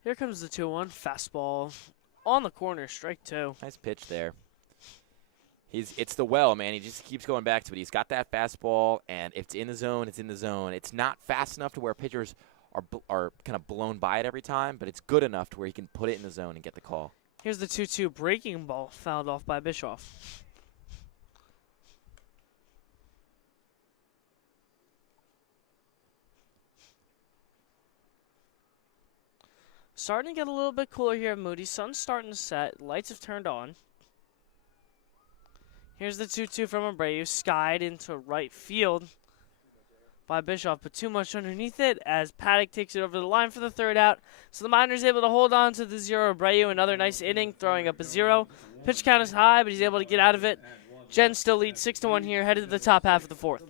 Here comes the 2-1. Fastball on the corner. Strike 2. Nice pitch there. It's the well, man. He just keeps going back to it. He's got that fastball, and if it's in the zone, it's in the zone. It's not fast enough to where pitchers are kind of blown by it every time, but it's good enough to where he can put it in the zone and get the call. Here's the 2-2 breaking ball fouled off by Bischoff. Starting to get a little bit cooler here at Moody. Sun's starting to set. Lights have turned on. Here's the 2-2 from Abreu. Skied into right field by Bischoff, but too much underneath it as Paddock takes it over the line for the third out. So the Miners able to hold on to the 0. Abreu, another nice inning, throwing up a 0. Pitch count is high, but he's able to get out of it. Jen still leads 6-1 here, headed to the top half of the 4th.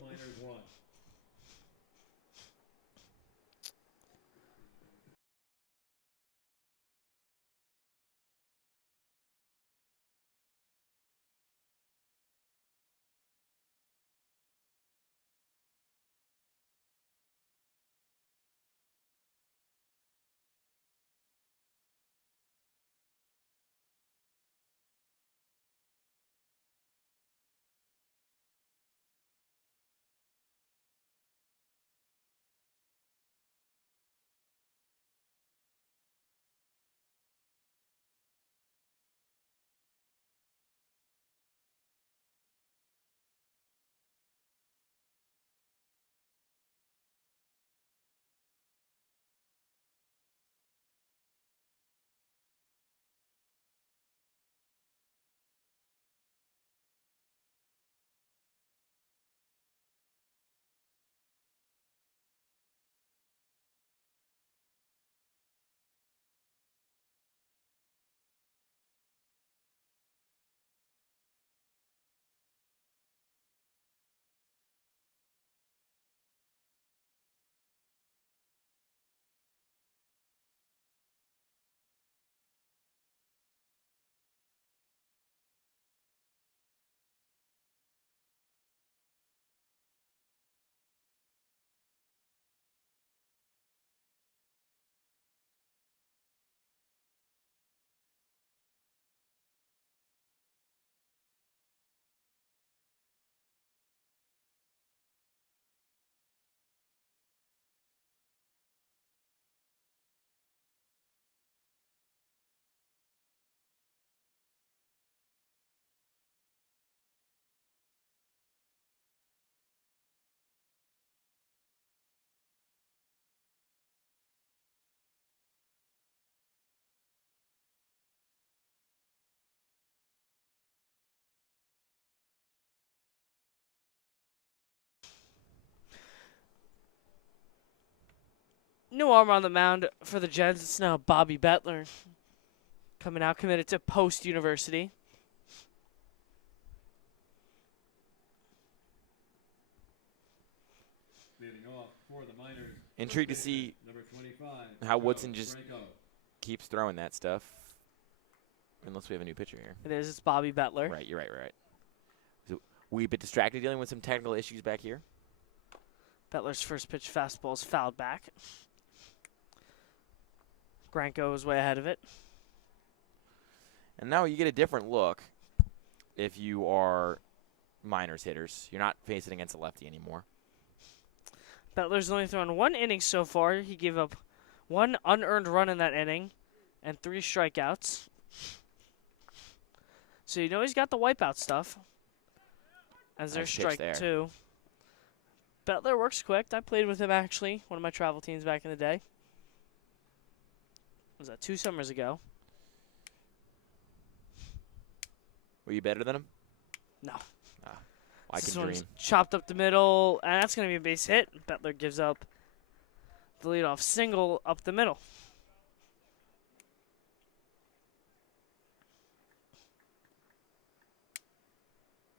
New arm on the mound for the Gens. It's now Bobby Bettler coming out, committed to Post University. Intrigued to see how Woodson just keeps throwing that stuff. Unless we have a new pitcher here. It is. It's Bobby Bettler. Right, you're right, right. So we a bit distracted dealing with some technical issues back here. Bettler's first pitch fastball is fouled back. Granko is way ahead of it. And now you get a different look if you are Miners hitters. You're not facing against a lefty anymore. Bettler's only thrown 1 inning so far. He gave up 1 unearned run in that inning and 3 strikeouts. So you know he's got the wipeout stuff. As there's strike 2. Bettler works quick. I played with him actually, one of my travel teams back in the day. Was that 2 summers ago? Were you better than him? No. Ah, I This can one's dream. chopped up the middle, and that's going to be a base hit. Bettler gives up the leadoff single up the middle.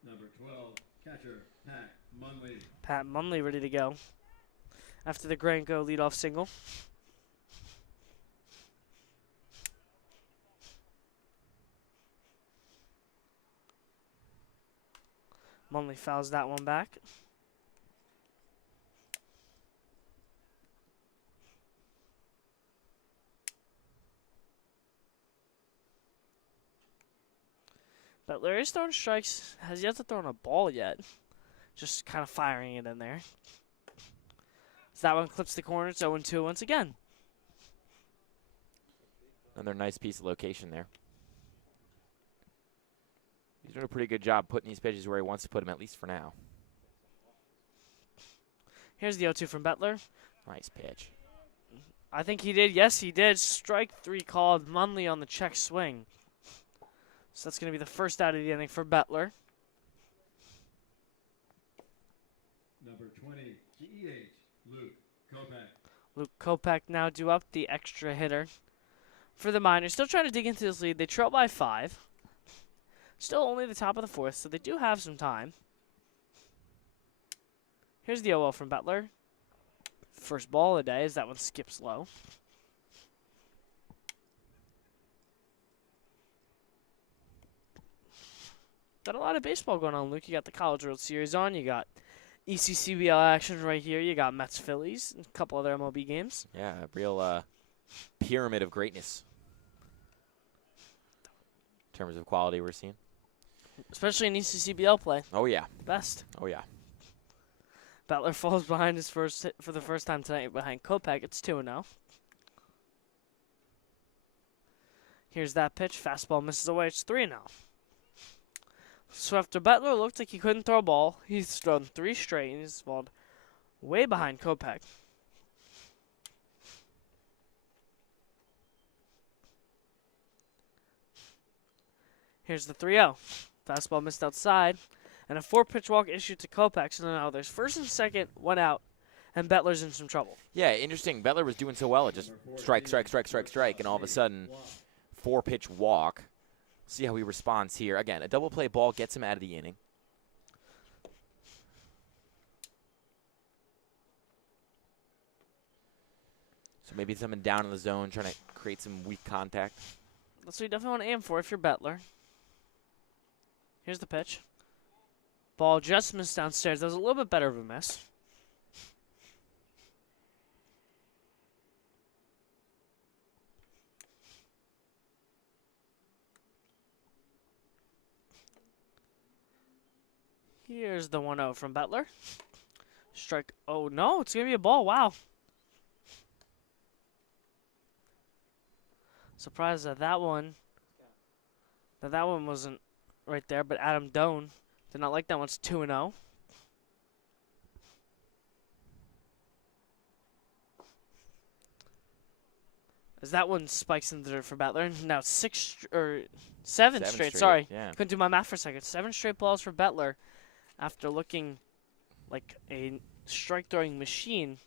Number 12, catcher, Pat Munley. Pat Munley ready to go after the Granco leadoff single. Munley fouls that one back. Bettler is throwing strikes. Has yet to throw a ball yet. Just kind of firing it in there. So that one clips the corner. It's 0-2 once again. Another nice piece of location there. He's doing a pretty good job putting these pitches where he wants to put them, at least for now. Here's the 0-2 from Bettler. Nice pitch. I think he did. Yes, he did. Strike 3 called. Munley on the check swing. So that's going to be the first out of the inning for Bettler. Number 20, DEH, Luke Kopak. Luke Kopak now due up, the extra hitter for the Miners. Still trying to dig into this lead. They trail by 5. Still only the top of the 4th, so they do have some time. Here's the 0-0 from Bettler. First ball of the day as that one skips low. Got a lot of baseball going on, Luke. You got the College World Series on. You got ECCBL action right here. You got Mets, Phillies, and a couple other MLB games. Yeah, a real pyramid of greatness in terms of quality we're seeing. Especially in ECCBL play. Oh, yeah. The best. Oh, yeah. Bettler falls behind his first hit for the first time tonight behind Kopak. It's 2-0. Here's that pitch. Fastball misses away. It's 3-0. So after Bettler looked like he couldn't throw a ball, he's thrown 3 straight, and he's fallen way behind Kopak. Here's the 3-0. Fastball missed outside, and a 4-pitch walk issued to Kopak. So now there's first and second, 1 out, and Bettler's in some trouble. Yeah, interesting. Bettler was doing so well. It just strike, strike, strike, strike, strike, and all of a sudden, 4-pitch walk. See how he responds here. Again, a double play ball gets him out of the inning. So maybe someone down in the zone trying to create some weak contact. That's what you definitely want to aim for if you're Bettler. Here's the pitch. Ball just missed downstairs. That was a little bit better of a miss. Here's the 1-0 from Bettler. Strike. Oh, no. It's going to be a ball. Wow. Surprised that that one wasn't right there, but Adam Doan did not like that one. It's 2-0. As that one spikes into the dirt for Bettler. Now it's 7 straight. Sorry. Yeah. Couldn't do my math for a second. 7 straight balls for Bettler after looking like a strike-throwing machine.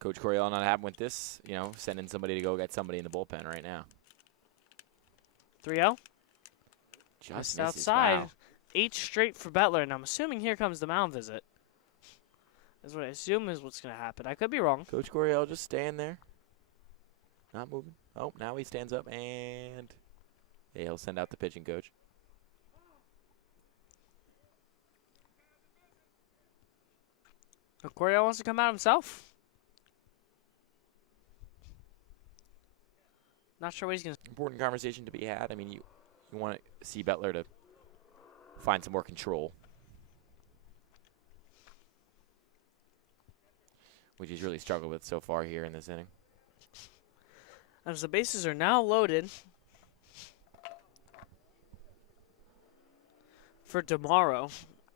Coach Coryell not happy with this, sending somebody to go get somebody in the bullpen right now. 3-0. Just Missed misses. outside. Wow. 8 straight for Bettler, and I'm assuming here comes the mound visit. Is what I assume is what's going to happen. I could be wrong. Coach Coryell just staying there. Not moving. Oh, now he stands up, and he'll send out the pitching coach. Coryell wants to come out himself. Not sure what he's going to... Important conversation to be had. I mean, you want to see Bettler to find some more control, which he's really struggled with so far here in this inning. As the bases are now loaded for DeMauro,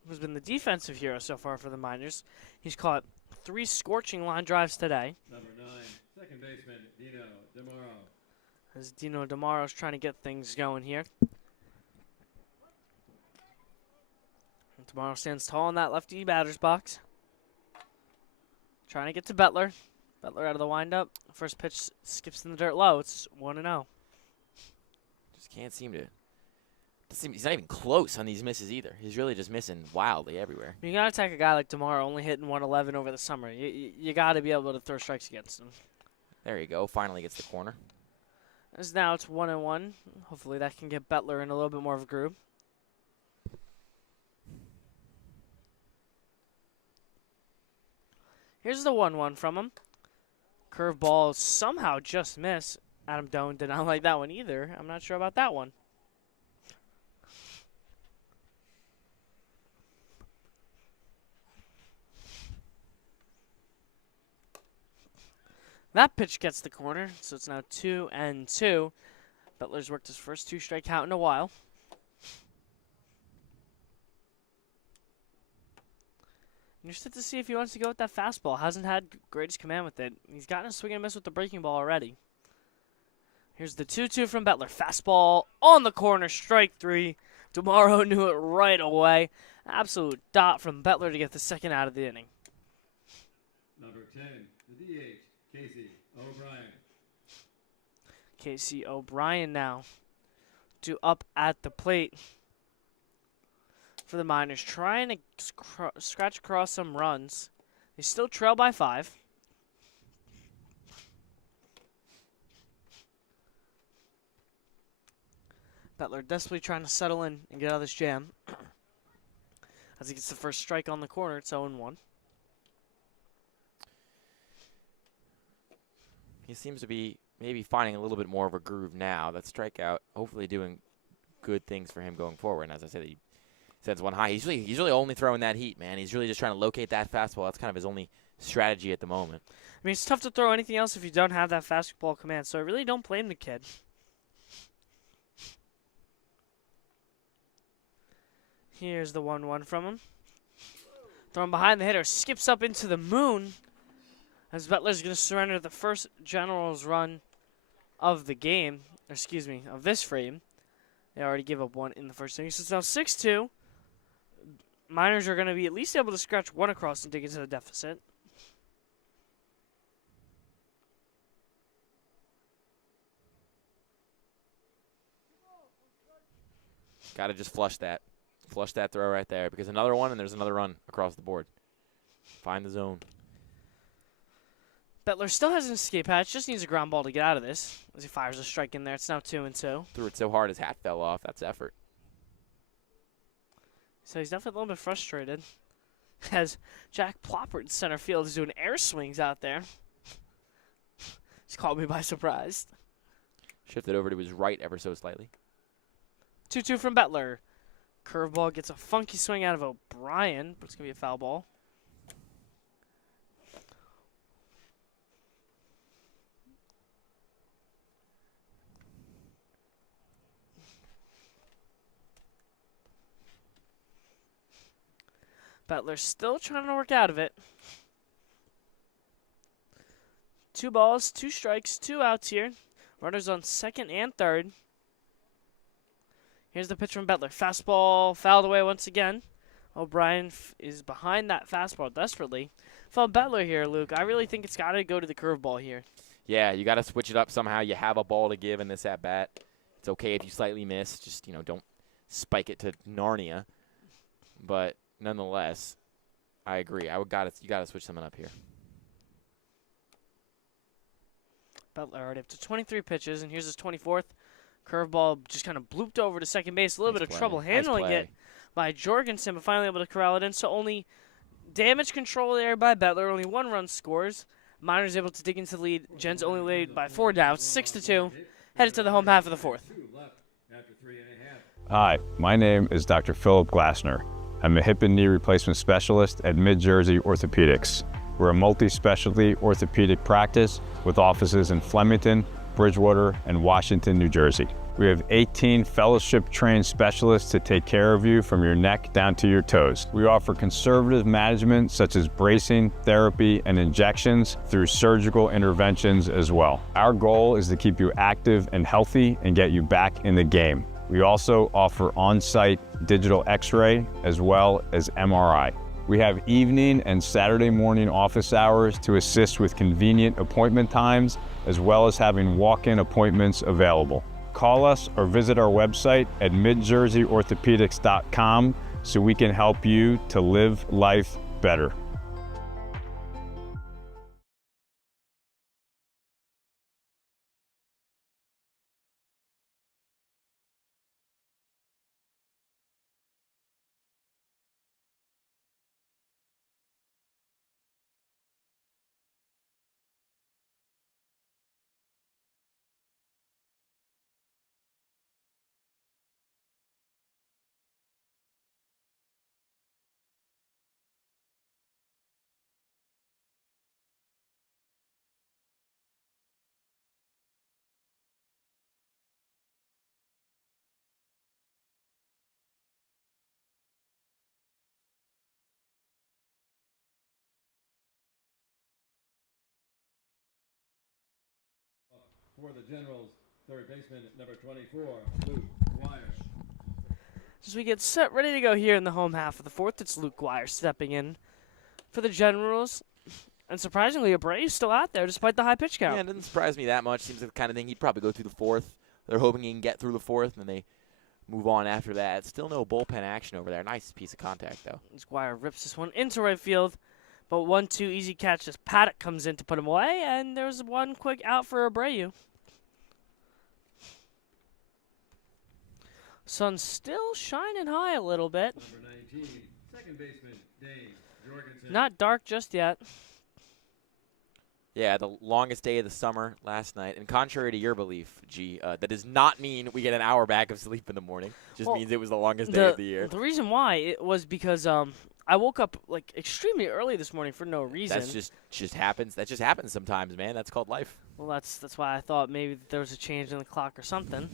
who's been the defensive hero so far for the Miners. He's caught 3 scorching line drives today. Number 9, second baseman, Dino DeMauro. as Dino DeMaro's trying to get things going here. DeMaro stands tall in that lefty batter's box. Trying to get to Bettler. Bettler out of the windup. First pitch skips in the dirt low. It's 1-0. Just can't seem to. He's not even close on these misses either. He's really just missing wildly everywhere. You got to attack a guy like DeMaro, only hitting 111 over the summer. You got to be able to throw strikes against him. There you go. Finally gets the corner. As now it's 1-1. Hopefully that can get Bettler in a little bit more of a groove. Here's the 1-1 from him. Curveball somehow just missed. Adam Doan did not like that one either. I'm not sure about that one. That pitch gets the corner, so it's now 2-2. Bettler's worked his first 2-strike count in a while. Interested to see if he wants to go with that fastball. Hasn't had greatest command with it. He's gotten a swing and miss with the breaking ball already. Here's the 2-2 from Bettler. Fastball on the corner, strike 3. DeMaro knew it right away. Absolute dot from Bettler to get the second out of the inning. Number 10, the DH, Casey O'Brien. Casey O'Brien now due up at the plate for the Miners, trying to scratch across some runs. They still trail by 5. Bettler desperately trying to settle in and get out of this jam. As he gets the first strike on the corner, it's 0-1. He seems to be maybe finding a little bit more of a groove now. That strikeout, hopefully doing good things for him going forward. And as I said, he sends one high. He's really only throwing that heat, man. He's really just trying to locate that fastball. That's kind of his only strategy at the moment. I mean, it's tough to throw anything else if you don't have that fastball command, so I really don't blame the kid. Here's the 1-1 from him. Thrown behind the hitter, skips up into the moon, as Bettler's going to surrender the first Generals run of the game, or excuse me, of this frame. They already gave up 1 in the first inning, so it's now 6-2. Miners are going to be at least able to scratch 1 across and dig into the deficit. Got to just flush that. Flush that throw right there, because another one and there's another run across the board. Find the zone. Bettler still has an escape hatch, just needs a ground ball to get out of this. As he fires a strike in there, it's now 2-2. Threw it so hard his hat fell off. That's effort. So he's definitely a little bit frustrated. As Jack Plopper in center field is doing air swings out there. He's caught me by surprise. Shifted over to his right ever so slightly. 2-2 from Bettler. Curveball gets a funky swing out of O'Brien, but it's going to be a foul ball. Bettler still trying to work out of it. 2 balls, 2 strikes, 2 outs here. Runners on second and third. Here's the pitch from Bettler. Fastball fouled away once again. O'Brien is behind that fastball desperately. From Bettler here, Luke, I really think it's got to go to the curveball here. Yeah, you got to switch it up somehow. You have a ball to give in this at-bat. It's okay if you slightly miss. Just, don't spike it to Narnia. But nonetheless, I agree. You got to switch something up here. Bettler already up to 23 pitches, and here's his 24th. Curveball just kind of blooped over to second base. A little bit of trouble handling it by Jorgensen, but finally able to corral it in. So only damage control there by Bettler. Only 1 run scores. Miners able to dig into the lead. Gens only lead by 4 downs, 6-2. Headed to the home half of the 4th. Hi, my name is Dr. Philip Glassner. I'm a hip and knee replacement specialist at Mid-Jersey Orthopedics. We're a multi-specialty orthopedic practice with offices in Flemington, Bridgewater, and Washington, New Jersey. We have 18 fellowship-trained specialists to take care of you from your neck down to your toes. We offer conservative management such as bracing, therapy, and injections through surgical interventions as well. Our goal is to keep you active and healthy and get you back in the game. We also offer on-site digital X-ray as well as MRI. We have evening and Saturday morning office hours to assist with convenient appointment times, as well as having walk-in appointments available. Call us or visit our website at midjerseyorthopedics.com so we can help you to live life better. For the Generals, third baseman, number 24, Luke Guire. As we get set, ready to go here in the home half of the fourth, it's Luke Guire stepping in for the Generals. And surprisingly, Abreu's still out there despite the high pitch count. Yeah, it doesn't surprise me that much. Seems like the kind of thing he'd probably go through the fourth. They're hoping he can get through the fourth, and then they move on after that. Still no bullpen action over there. Nice piece of contact, though. As Guire rips this one into right field. But 1-2 easy catch as Paddock comes in to put him away, and there's one quick out for Abreu. Sun's still shining high a little bit. Number 19, second baseman, Dane Jorgensen. Not dark just yet. Yeah, the longest day of the summer last night. And contrary to your belief, G, that does not mean we get an hour back of sleep in the morning. Just means it was the longest day of the year. The reason why it was because I woke up like extremely early this morning for no reason. That's just happens. That just happens sometimes, man. That's called life. Well, that's why I thought maybe there was a change in the clock or something.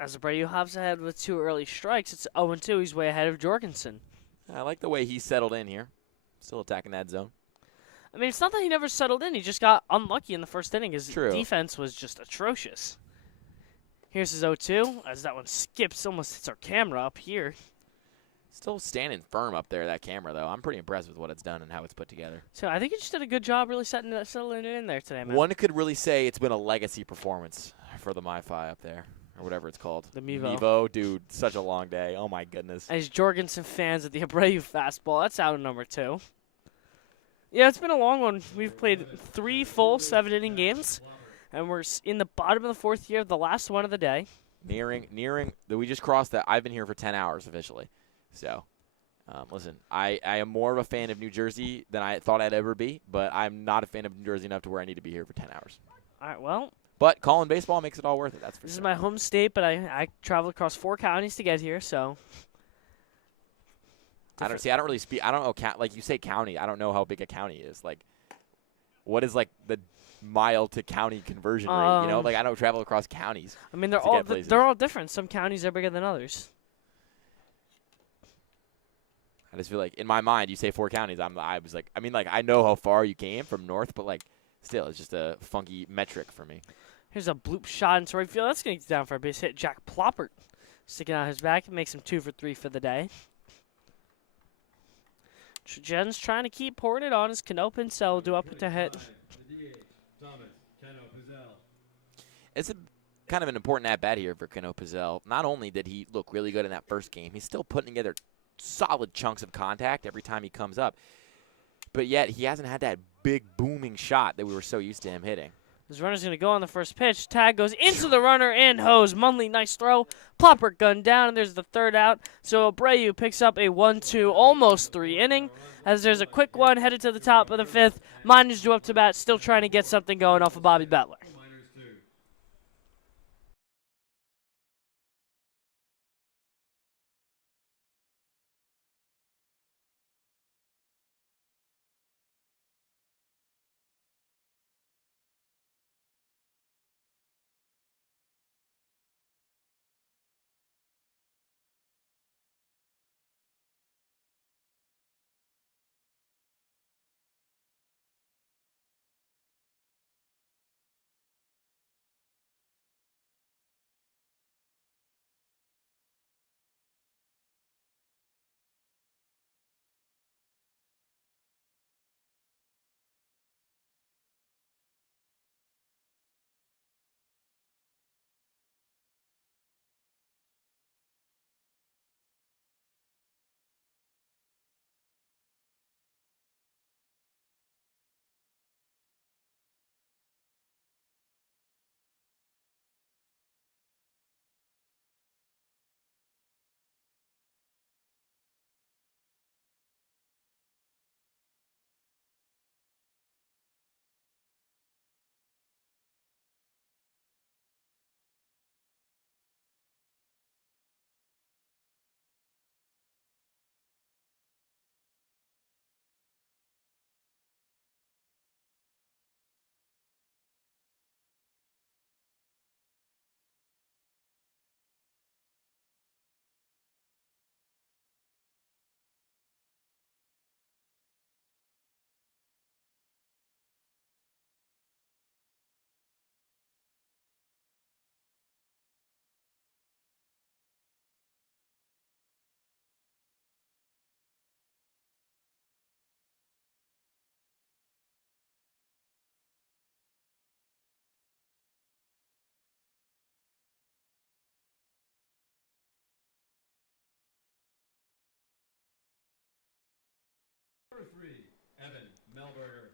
As Abreu hops ahead with 2 early strikes, it's 0-2. He's way ahead of Jorgensen. I like the way he settled in here. Still attacking that zone. I mean, it's not that he never settled in. He just got unlucky in the first inning. His defense was just atrocious. Here's his 0-2 as that one skips, almost hits our camera up here. Still standing firm up there, that camera, though. I'm pretty impressed with what it's done and how it's put together. So I think he just did a good job really settling it in there today, man. One could really say it's been a legacy performance for the MiFi up there, or whatever it's called. The Mevo. Mevo, dude, such a long day. Oh, my goodness. As Jorgensen fans at the Abreu fastball, that's out of number 2. Yeah, it's been a long one. We've played 3 full 7-inning games, and we're in the bottom of the 4th year of the last one of the day. Nearing, we just crossed that. I've been here for 10 hours officially. So, listen, I am more of a fan of New Jersey than I thought I'd ever be, but I'm not a fan of New Jersey enough to where I need to be here for 10 hours. All right, well. But calling baseball makes it all worth it, that's for This sure. is my home state, but I traveled across 4 counties to get here, so. I don't really speak. I don't know. Like you say county, I don't know how big a county is. Like, what is like the mile to county conversion rate? You know, like I don't travel across counties. I mean, they're all different. Some counties are bigger than others. I just feel like in my mind, you say 4 counties. I was like, I mean, like I know how far you came from north, but like still, it's just a funky metric for me. Here's a bloop shot into right field. That's going to get down for a base hit. Jack Ploppert sticking out his back. It makes him 2 for 3 for the day. Jen's trying to keep pouring it on his Cano Pincel due up to hit. It's kind of an important at-bat here for Cano Pincel. Not only did he look really good in that first game, he's still putting together solid chunks of contact every time he comes up. But yet he hasn't had that big booming shot that we were so used to him hitting. His runner's going to go on the first pitch. Tag goes into the runner and hose. Munley, nice throw. Plopper gunned down, and there's the 3rd out. So Abreu picks up a 1-2, almost 3 inning. As there's a quick one headed to the top of the 5th. Miners due up to bat, still trying to get something going off of Bobby Bettler.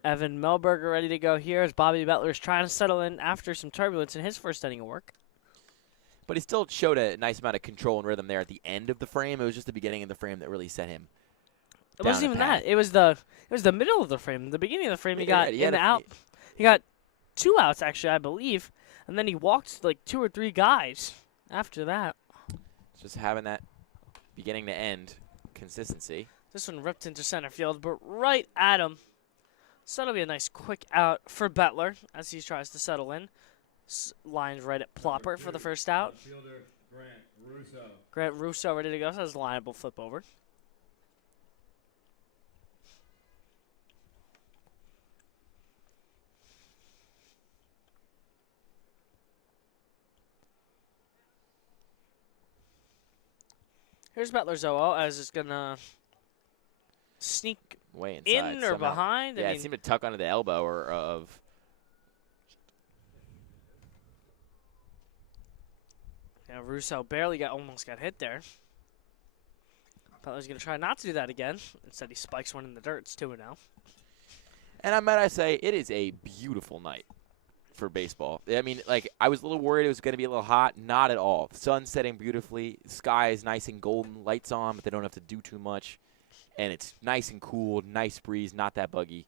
Evan Melberger ready to go here as Bobby Bettler is trying to settle in after some turbulence in his first inning of work. But he still showed a nice amount of control and rhythm there at the end of the frame. It was just the beginning of the frame that really set him. It wasn't even that. It was the middle of the frame. The beginning of the frame, he got in and out. He got 2 outs, actually, I believe. And then he walked like 2 or 3 guys after that. Just having that beginning to end consistency. This one ripped into center field, but right at him. So that'll be a nice quick out for Bettler as he tries to settle in. Lines right at Plopper for the first out. Grant Russo ready to go. So that's a lineable flip over. Here's Bettler's 0-0 as it's going to sneak way inside, in or somehow. behind. Yeah, it seemed to tuck under the elbow or of. Yeah, Russo almost got hit there. Bettler's going to try not to do that again. Instead, he spikes one in the dirt. It's 2-0. And I say, it is a beautiful night for baseball. I mean, like, I was a little worried it was going to be a little hot. Not at all. Sun setting beautifully. Sky is nice and golden. Lights on, but they don't have to do too much. And it's nice and cool. Nice breeze. Not that buggy.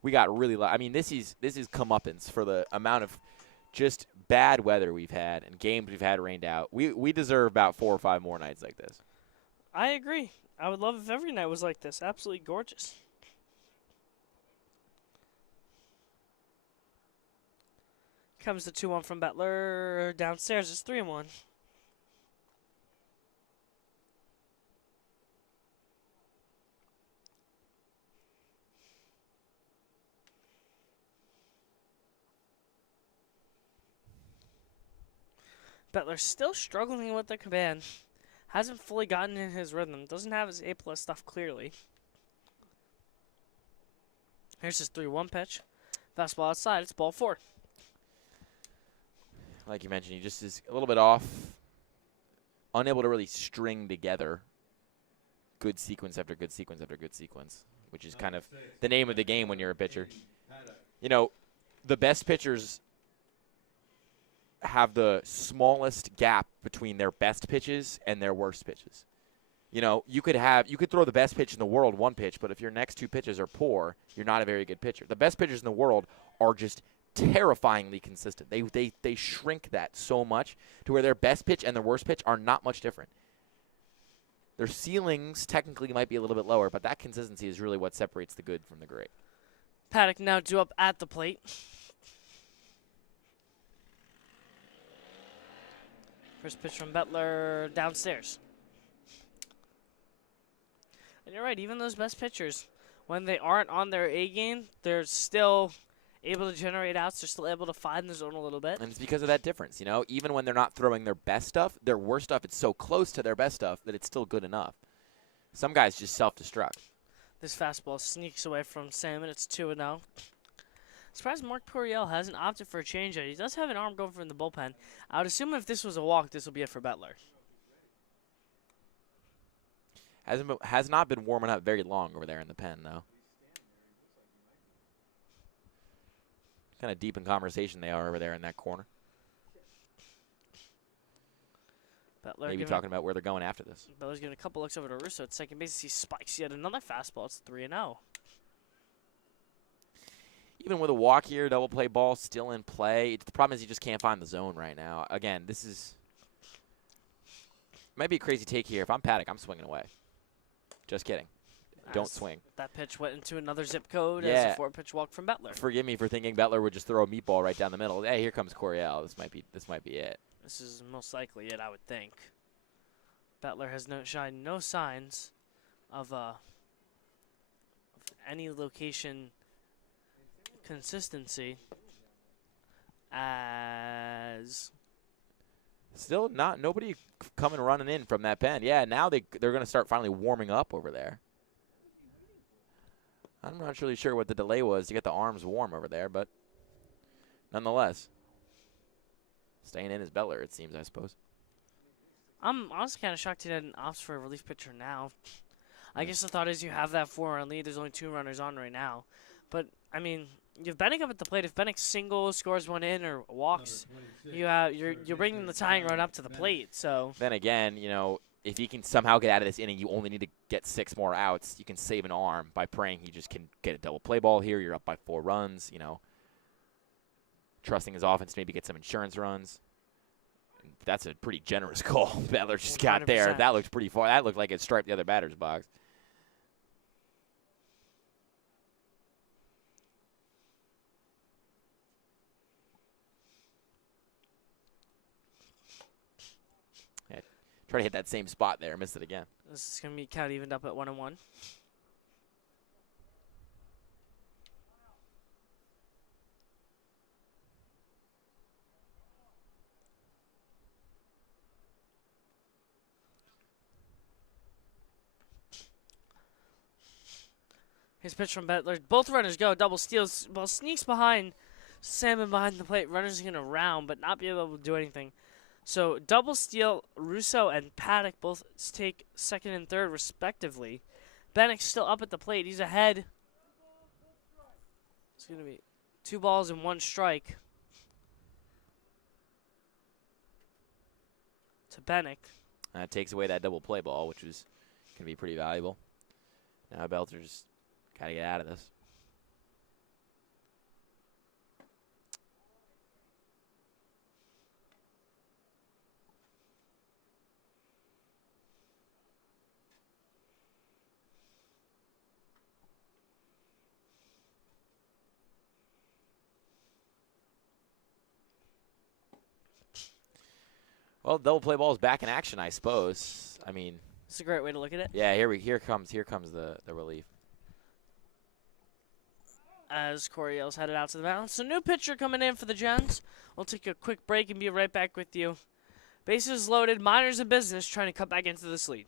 We got really – I mean, this is comeuppance for the amount of just bad weather we've had and games we've had rained out. We deserve about 4 or 5 more nights like this. I agree. I would love if every night was like this. Absolutely gorgeous. Comes the 2-1 from Bettler. Downstairs, it's 3-1. Bettler still struggling with the command. Hasn't fully gotten in his rhythm. Doesn't have his A+ stuff clearly. Here's his 3-1 pitch. Fastball outside. It's ball 4. Like you mentioned, he just is a little bit off, unable to really string together good sequence after good sequence after good sequence, which is kind of the name of the game when you're a pitcher. You know, the best pitchers have the smallest gap between their best pitches and their worst pitches. You know, you could throw the best pitch in the world, one pitch, but if your next 2 pitches are poor, you're not a very good pitcher. The best pitchers in the world are just terrifyingly consistent. They shrink that so much to where their best pitch and their worst pitch are not much different. Their ceilings technically might be a little bit lower, but that consistency is really what separates the good from the great. Paddock now due up at the plate. First pitch from Bettler downstairs. And you're right, even those best pitchers, when they aren't on their A game, they're still able to generate outs. They're still able to find the zone a little bit. And it's because of that difference, you know? Even when they're not throwing their best stuff, their worst stuff, it's so close to their best stuff that it's still good enough. Some guys just self-destruct. This fastball sneaks away from Salmon. It's 2-0. Surprised Mark Puriel hasn't opted for a change yet. He does have an arm going from the bullpen. I would assume if this was a walk, this will be it for Bettler. Has not been warming up very long over there in the pen, though. Kind of deep in conversation they are over there in that corner. Bettler maybe talking about where they're going after this. Bettler's giving a couple looks over to Russo at second base. He spikes yet another fastball. It's 3-0. Even with a walk here, double play ball still in play. The problem is you just can't find the zone right now. Again, this is might be a crazy take here. If I'm Paddock, I'm swinging away. Just kidding. Don't swing. That pitch went into another zip code as a 4-pitch walk from Bettler. Forgive me for thinking Bettler would just throw a meatball right down the middle. Hey, here comes Coryell. This might be it. This is most likely it, I would think. Bettler has shown no signs of any location consistency as still nobody coming running in from that pen. Yeah, now they're going to start finally warming up over there. I'm not really sure what the delay was to get the arms warm over there, but nonetheless, staying in is Bettler, it seems, I suppose. I'm honestly kind of shocked he didn't opt for a relief pitcher now. I guess the thought is you have that 4-run lead. There's only 2 runners on right now. But, I mean, you have Bennick up at the plate. If Bennick singles, scores one in, or walks, you're bringing the tying run up to the plate. So Then again, you know, if he can somehow get out of this inning, you only need to get 6 more outs. You can save an arm by praying he just can get a double play ball here. You're up by 4 runs, you know. Trusting his offense to maybe get some insurance runs. That's a pretty generous call Battler just got there. 100%. That looked pretty far. That looked like it striped the other batter's box. Yeah, try to hit that same spot there. Missed it again. this is going to be count evened up at 1-1. His pitch from Bettler. Both runners go. Double steals. Ball sneaks behind. Salmon behind the plate. Runner's going to round, but not be able to do anything. So double steal. Russo and Paddock both take second and third, respectively. Bennick's still up at the plate. He's ahead. It's going to be 2 balls and 1 strike to Bennick. That takes away that double play ball, which was going to be pretty valuable. Now Belter's got to get out of this. Well, double play ball is back in action, I suppose. I mean, It's a great way to look at it. yeah, here comes the relief. As Coryell's headed out to the mound. So new pitcher coming in for the Gens. We'll take a quick break and be right back with you. Bases loaded, minors in business, trying to cut back into this lead.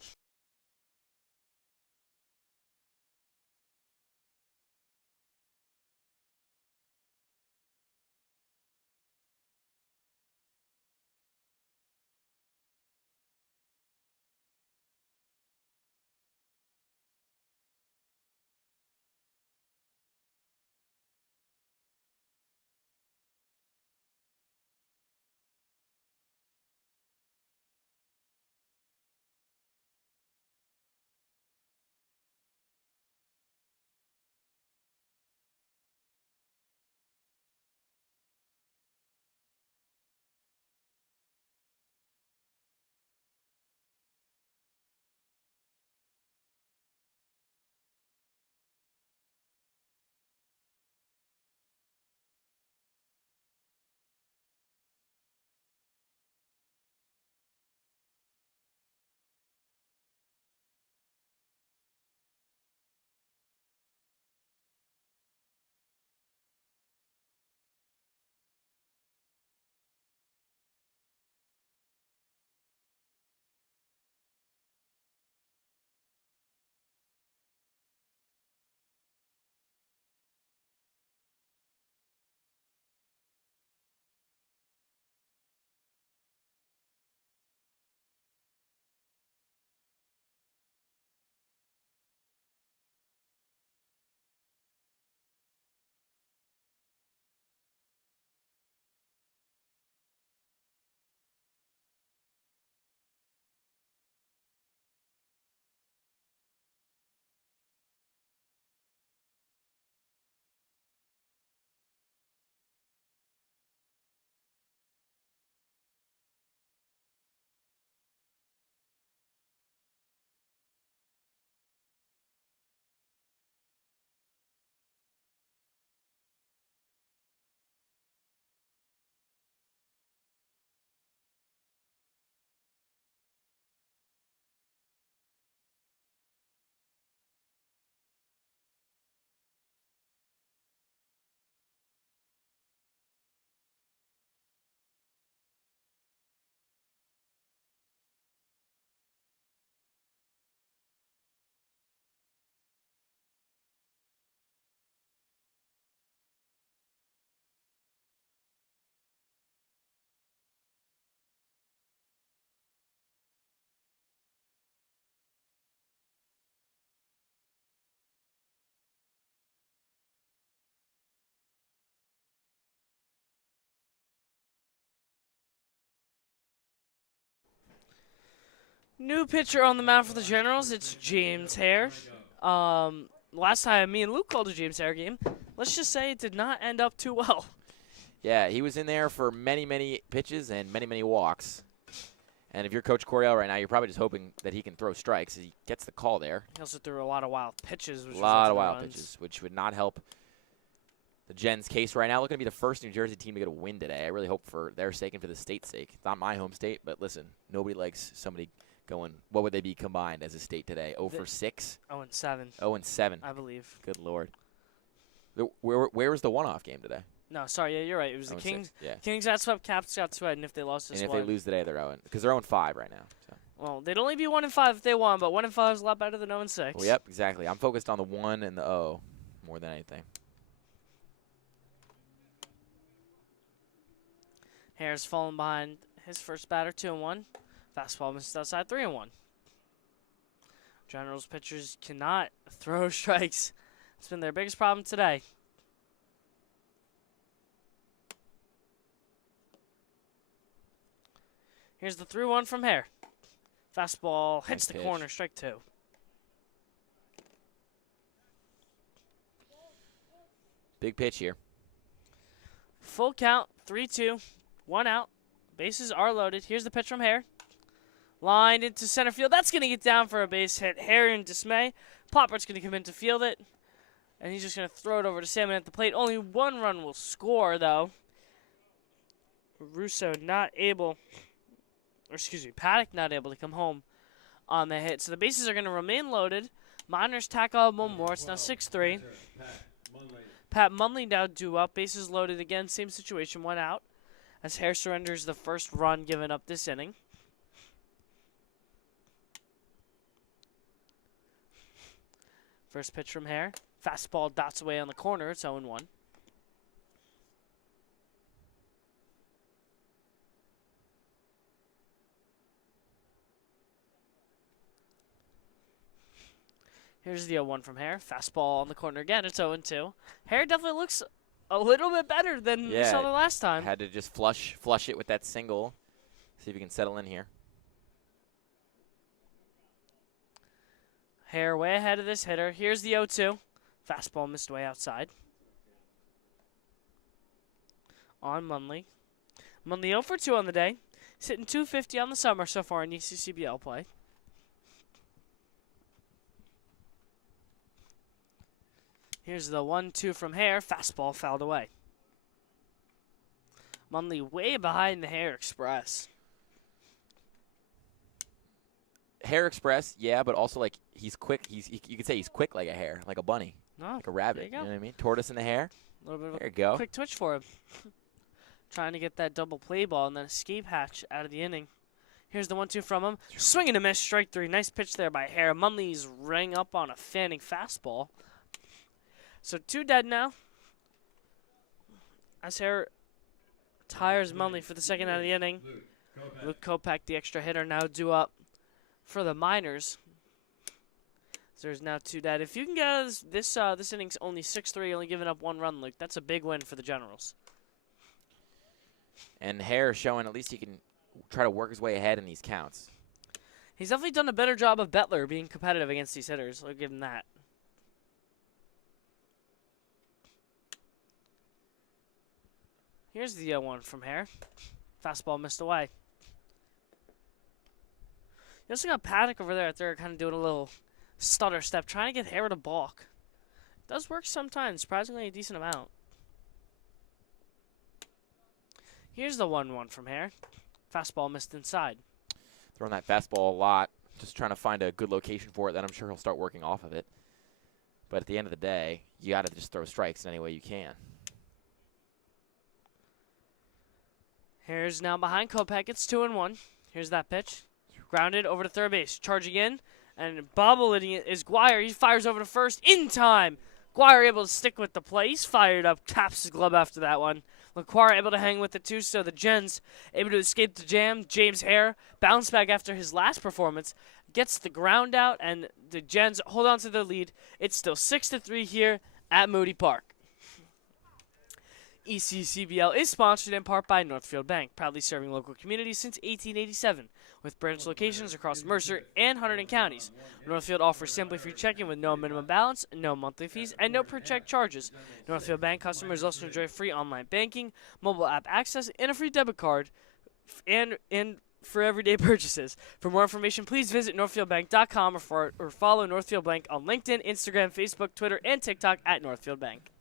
New pitcher on the mound for the Generals. It's James Hare. Last time me and Luke called a James Hare game, let's just say it did not end up too well. Yeah, he was in there for many, many pitches and many, many walks. And if you're Coach Coryell right now, you're probably just hoping that he can throw strikes. He gets the call there. He also threw a lot of wild pitches. A lot of wild pitches, which would not help the Gens' case right now. Looking to be the first New Jersey team to get a win today. I really hope for their sake and for the state's sake. It's not my home state, but listen, nobody likes somebody going, what would they be combined as a state today? 0 for 6? 0-7. 0-7. I believe. Good Lord. Where was the one-off game today? No, sorry, yeah, you're right. It was the Kings. Yeah. Kings got swept, Caps got swept, and if they lost this one. one. And if they lose today, they're 0. Because they're 0-5 right now. So. Well, they'd only be 1-5 if they won, but 1-5 is a lot better than 0-6. Well, yep, exactly. I'm focused on the 1 and the 0 more than anything. Hare's fallen behind his first batter, 2-1. Fastball misses outside, 3-1. Generals pitchers cannot throw strikes. It's been their biggest problem today. Here's the 3-1 from Hare. Fastball hits the corner, strike 2. Big pitch here. Full count, 3-2, 1 out. Bases are loaded. Here's the pitch from Hare. Lined into center field. That's going to get down for a base hit. Hare in dismay. Poppert's going to come in to field it. And he's just going to throw it over to Salmon at the plate. Only 1 run will score, though. Paddock not able to come home on the hit. So the bases are going to remain loaded. Miners tack on 1 more. It's now 6-3. Pat Munley now due up. Bases loaded again. Same situation, 1 out. As Hare surrenders the first run given up this inning. First pitch from Hare. Fastball dots away on the corner. It's 0-1. Here's the 0-1 from Hare. Fastball on the corner again. It's 0-2. Hare definitely looks a little bit better than we saw the last time. Had to just flush it with that single. See if he can settle in here. Hare way ahead of this hitter. Here's the 0-2. Fastball missed way outside. On Munley. Munley 0 for 2 on the day. He's hitting .250 on the summer so far in ECCBL play. Here's the 1-2 from Hare. Fastball fouled away. Munley way behind the Hare Express. Hare Express, yeah, but also like he's quick. You could say he's quick like a hare, like a bunny, like a rabbit. You know what I mean? Tortoise in the hare. A little bit of there you go. Quick twitch for him. Trying to get that double play ball and then escape hatch out of the inning. Here's the 1-2 from him. Swing and a miss, strike 3. Nice pitch there by Hare. Munley's rang up on a fanning fastball. So 2 dead now. As Hare tires Munley for the second out of the inning. Luke Kopak, the extra hitter, now due up for the Miners. So there's now 2 dead. If you can get out of this inning's only 6-3, only giving up 1 run, Luke, that's a big win for the Generals. And Hare showing at least he can try to work his way ahead in these counts. He's definitely done a better job of Bettler being competitive against these hitters. I'll give him that. Here's the 0-1 from Hare. Fastball missed away. You also got Paddock over there kind of doing a little stutter step, trying to get Hare to balk. It does work sometimes, surprisingly a decent amount. Here's the 1-1 from Hare. Fastball missed inside. Throwing that fastball a lot, just trying to find a good location for it, then I'm sure he'll start working off of it. But at the end of the day, you got to just throw strikes in any way you can. Hare's now behind Kopak. It's 2-1. Here's that pitch. Grounded over to third base. Charging in. And bobbleheading it is Guire. He fires over to first in time. Guire able to stick with the play. He's fired up. Taps his glove after that one. LaQuire able to hang with it too. So the Gens able to escape the jam. James Hare bounced back after his last performance. Gets the ground out. And the Gens hold on to the lead. It's still 6-3 here at Moody Park. ECCBL is sponsored in part by Northfield Bank, proudly serving local communities since 1887, with branch locations across Mercer and Hunterdon counties. Northfield offers simply free checking with no minimum balance, no monthly fees, and no per-check charges. Northfield Bank customers also enjoy free online banking, mobile app access, and a free debit card, and for everyday purchases. For more information, please visit northfieldbank.com or follow Northfield Bank on LinkedIn, Instagram, Facebook, Twitter, and TikTok at Northfield Bank.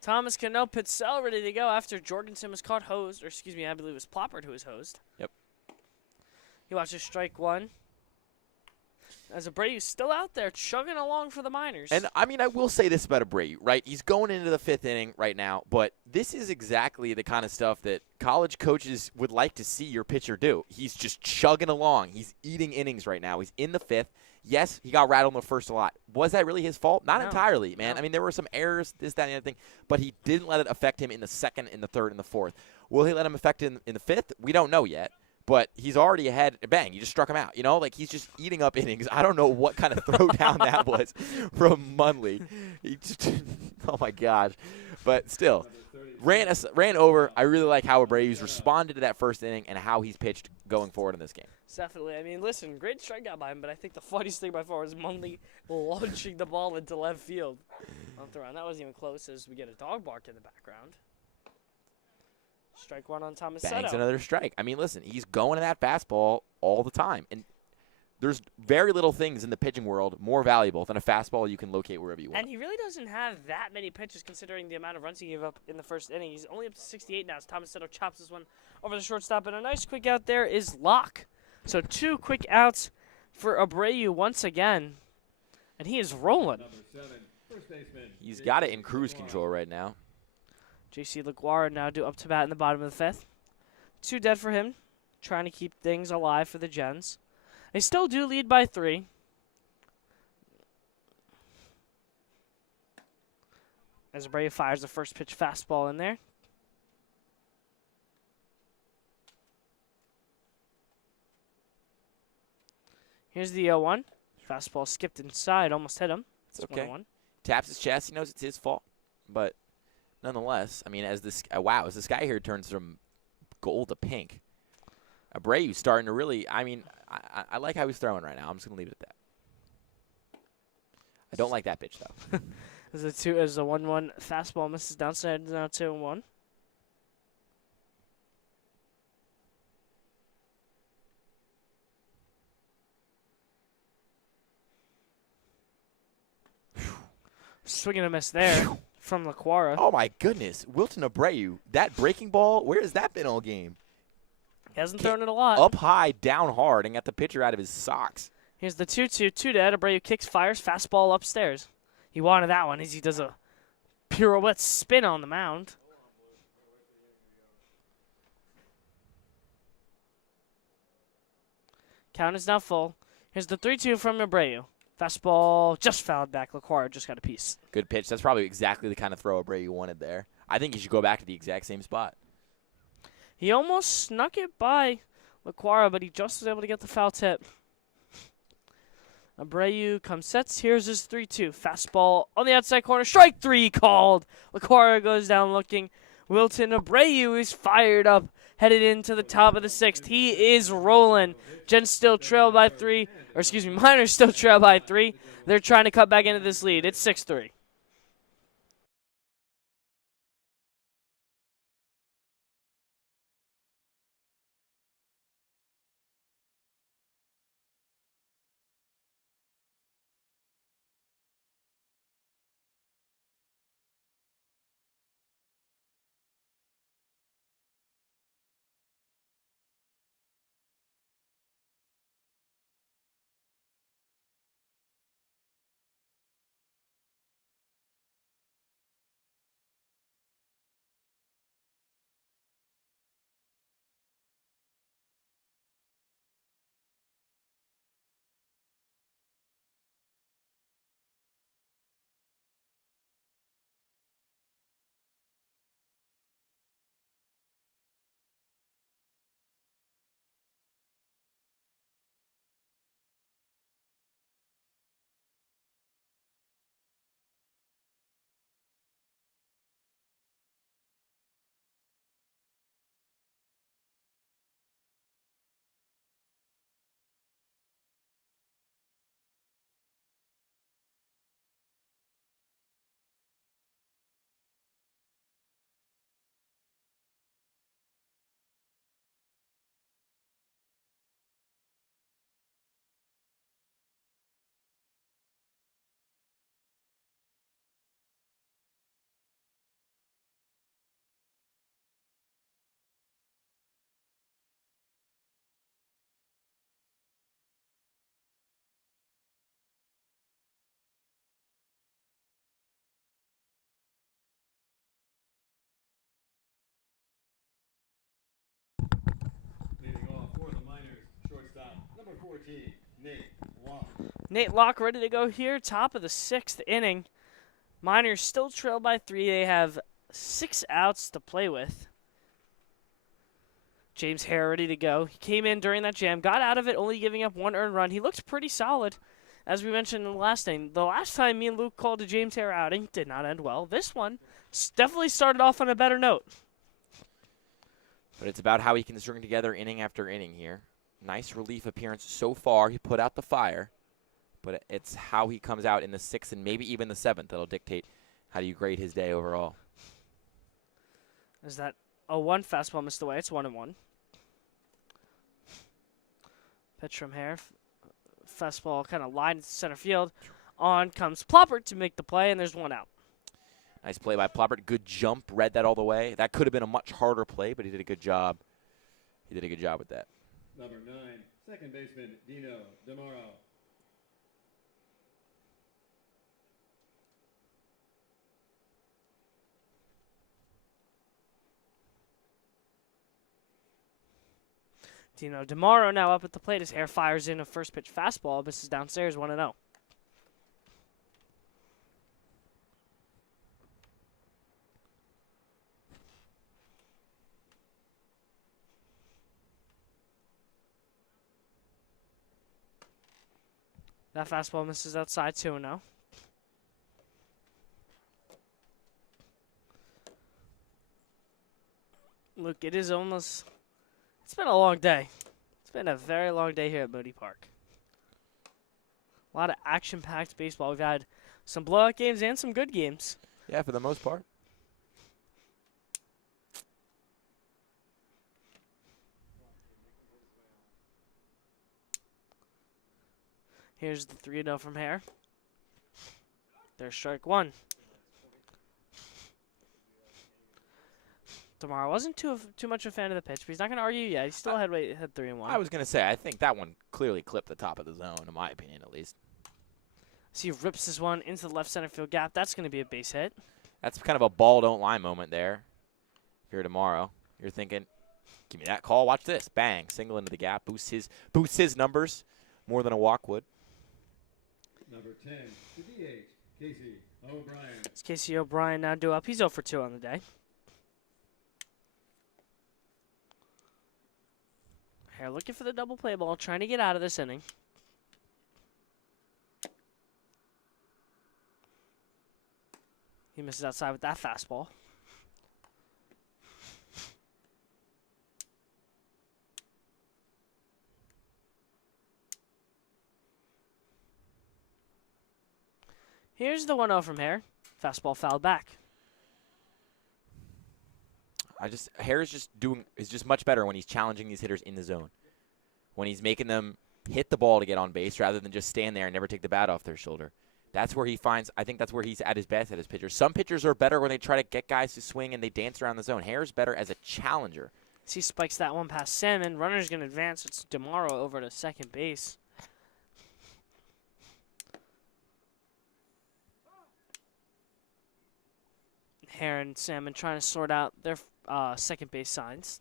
Thomas Cano Pitzell ready to go after Jorgensen was caught hosed, or excuse me, I believe it was Ploppert who was hosed. Yep. He watches strike one. As Abreu's still out there chugging along for the Miners. And, I mean, I will say this about Abreu, right? He's going into the 5th inning right now, but this is exactly the kind of stuff that college coaches would like to see your pitcher do. He's just chugging along. He's eating innings right now. He's in the 5th. Yes, he got rattled in the first a lot. Was that really his fault? Not entirely, man. No. I mean, there were some errors, this, that, and the other thing, but he didn't let it affect him in the 2nd, in the 3rd, and the 4th. Will he let him affect him in the 5th? We don't know yet. But he's already ahead. Bang, you just struck him out. You know, like he's just eating up innings. I don't know what kind of throwdown that was from Munley. He just, oh, my gosh. But still, ran over. I really like how Abreu's responded to that 1st inning and how he's pitched going forward in this game. Definitely. I mean, listen, great strikeout by him, but I think the funniest thing by far was Munley launching the ball into left field. That wasn't even close as we get a dog bark in the background. Strike one on Thomas Bangs Seto. another strike. I mean, listen, he's going to that fastball all the time. And there's very little things in the pitching world more valuable than a fastball you can locate wherever you want. And he really doesn't have that many pitches considering the amount of runs he gave up in the 1st inning. He's only up to 68 now as Thomas Seto chops this one over the shortstop. And a nice quick out there is Locke. So 2 quick outs for Abreu once again. And he is rolling. Number 7, first baseman. He's got it in cruise control right now. J.C. LaGuardia now due up to bat in the bottom of the 5th. 2 dead for him, trying to keep things alive for the Gens. They still do lead by 3. As Abreu fires the first pitch fastball in there. Here's the 0-1. Fastball skipped inside, almost hit him. It's okay. 1-1. Taps his chest. He knows it's his fault. But nonetheless, I mean, as this as the sky here turns from gold to pink, Abreu's starting to really, I mean, I like how he's throwing right now. I'm just going to leave it at that. I don't like that pitch, though. As the 1-1 fastball misses downside, now 2-1. Swing and a miss there from LaQuara. Oh, my goodness. Wilton Abreu, that breaking ball, where has that been all game? He hasn't thrown it a lot. Up high, down hard, and got the pitcher out of his socks. Here's the 2-2, 2 dead. Abreu kicks, fires, fastball upstairs. He wanted that one as he does a pirouette spin on the mound. Count is now full. Here's the 3-2 from Abreu. Fastball just fouled back. LaQuara just got a piece. Good pitch. That's probably exactly the kind of throw Abreu wanted there. I think he should go back to the exact same spot. He almost snuck it by LaQuara, but he just was able to get the foul tip. Abreu comes sets. Here's his 3-2. Fastball on the outside corner. Strike 3 called. LaQuara goes down looking. Wilton Abreu is fired up. Headed into the top of the 6th. He is rolling. Miners still trail by 3. They're trying to cut back into this lead. It's 6-3. Leading off for the Miners, shortstop, number 14, Nate Locke. Nate Locke ready to go here. Top of the 6th inning. Miners still trail by 3. They have 6 outs to play with. James Hare ready to go. He came in during that jam, got out of it, only giving up 1 earned run. He looked pretty solid, as we mentioned in the last inning. The last time me and Luke called a James Hare outing did not end well. This one definitely started off on a better note. But it's about how he can string together inning after inning here. Nice relief appearance so far. He put out the fire. But it's how he comes out in the 6th and maybe even the 7th that'll dictate how do you grade his day overall. Is that a 1 fastball missed away? It's 1-1. Pitch from Hare. Fastball kind of lined to center field. On comes Ploppert to make the play, and there's 1 out. Nice play by Ploppert. Good jump. Read that all the way. That could have been a much harder play, but he did a good job. He did a good job with that. Number 9, second baseman, Dino DeMauro. Dino DeMauro now up at the plate. His Hare fires in a first pitch fastball. This is downstairs, 1-0. That fastball misses outside, 2-0. Look, it is almost... It's been a long day. It's been a very long day here at Moody Park. A lot of action-packed baseball. We've had some blowout games and some good games. Yeah, for the most part. Here's the 3-0 from Hare. There's strike 1. DeMauro wasn't too much of a fan of the pitch, but he's not going to argue yet. He's still had 3-1. I was going to say, I think that one clearly clipped the top of the zone, in my opinion, at least. So he rips this one into the left center field gap. That's going to be a base hit. That's kind of a ball don't lie moment there. If you're DeMauro, you're thinking, give me that call. Watch this. Bang. Single into the gap. Boosts his numbers more than a walk would. Number 10, the DH, Casey O'Brien. It's Casey O'Brien now due up. He's 0 for 2 on the day. Hare looking for the double play ball, trying to get out of this inning. He misses outside with that fastball. Here's the 1-0 from Hare. Fastball fouled back. Hare is just much better when he's challenging these hitters in the zone. When he's making them hit the ball to get on base rather than just stand there and never take the bat off their shoulder. That's where I think that's where he's at his best at his pitchers. Some pitchers are better when they try to get guys to swing and they dance around the zone. Hare's better as a challenger. He spikes that one past Salmon. Runner's going to advance. It's DeMauro over to second base. Hare and Salmon trying to sort out their second base signs.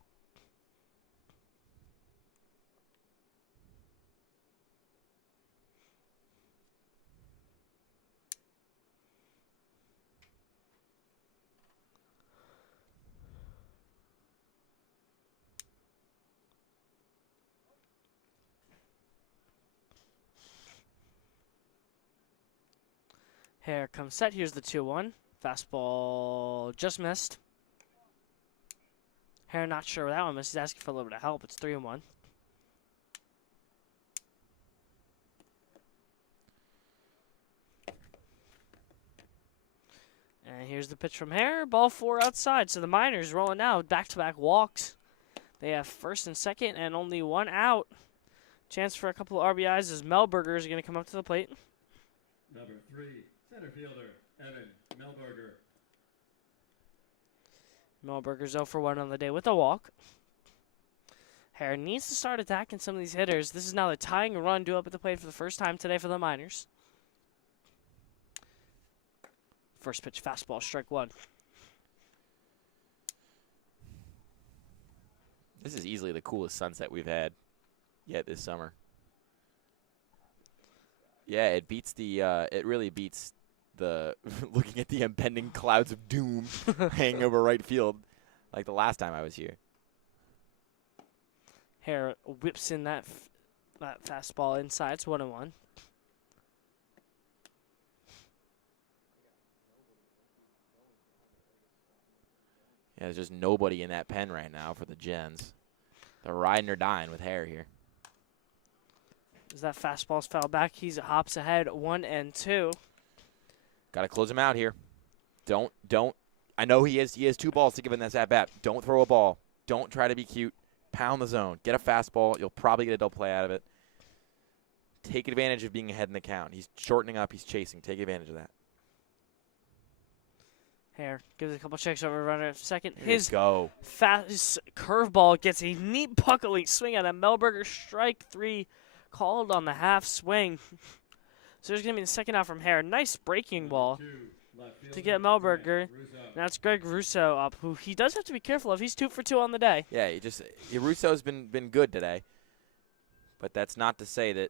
Hare comes set. Here's the 2-1. Fastball just missed. Hare not sure where that one missed. He's asking for a little bit of help. It's 3-1. And here's the pitch from Hare. Ball 4 outside. So the Miners rolling now. Back-to-back walks. They have first and second and only 1 out. Chance for a couple of RBIs as Melberger is going to come up to the plate. Number 3, center fielder, Evan Melberger. Melberger's 0 for 1 on the day with a walk. Hare needs to start attacking some of these hitters. This is now the tying run due up at the plate for the first time today for the Miners. First pitch fastball, strike 1. This is easily the coolest sunset we've had yet this summer. Yeah, it beats it really beats the looking at the impending clouds of doom hanging over right field like the last time I was here. Hare whips in that fastball inside. It's 1-1. Yeah, there's just nobody in that pen right now for the Gens. They're riding or dying with Hare here. As that fastball's fouled back, he hops ahead 1-2. Got to close him out here. Don't. I know he has 2 balls to give in this at bat. Don't throw a ball. Don't try to be cute. Pound the zone. Get a fastball. You'll probably get a double play out of it. Take advantage of being ahead in the count. He's shortening up. He's chasing. Take advantage of that. Hare gives a couple checks over runner at second. His fast curveball gets a neat buckling swing at a Melberger. Strike 3 called on the half swing. So there's going to be the second out from Hare. Nice breaking ball to get Melberger. Now it's Greg Russo up, who he does have to be careful of. He's 2 for 2 on the day. Yeah, Russo's been good today. But that's not to say that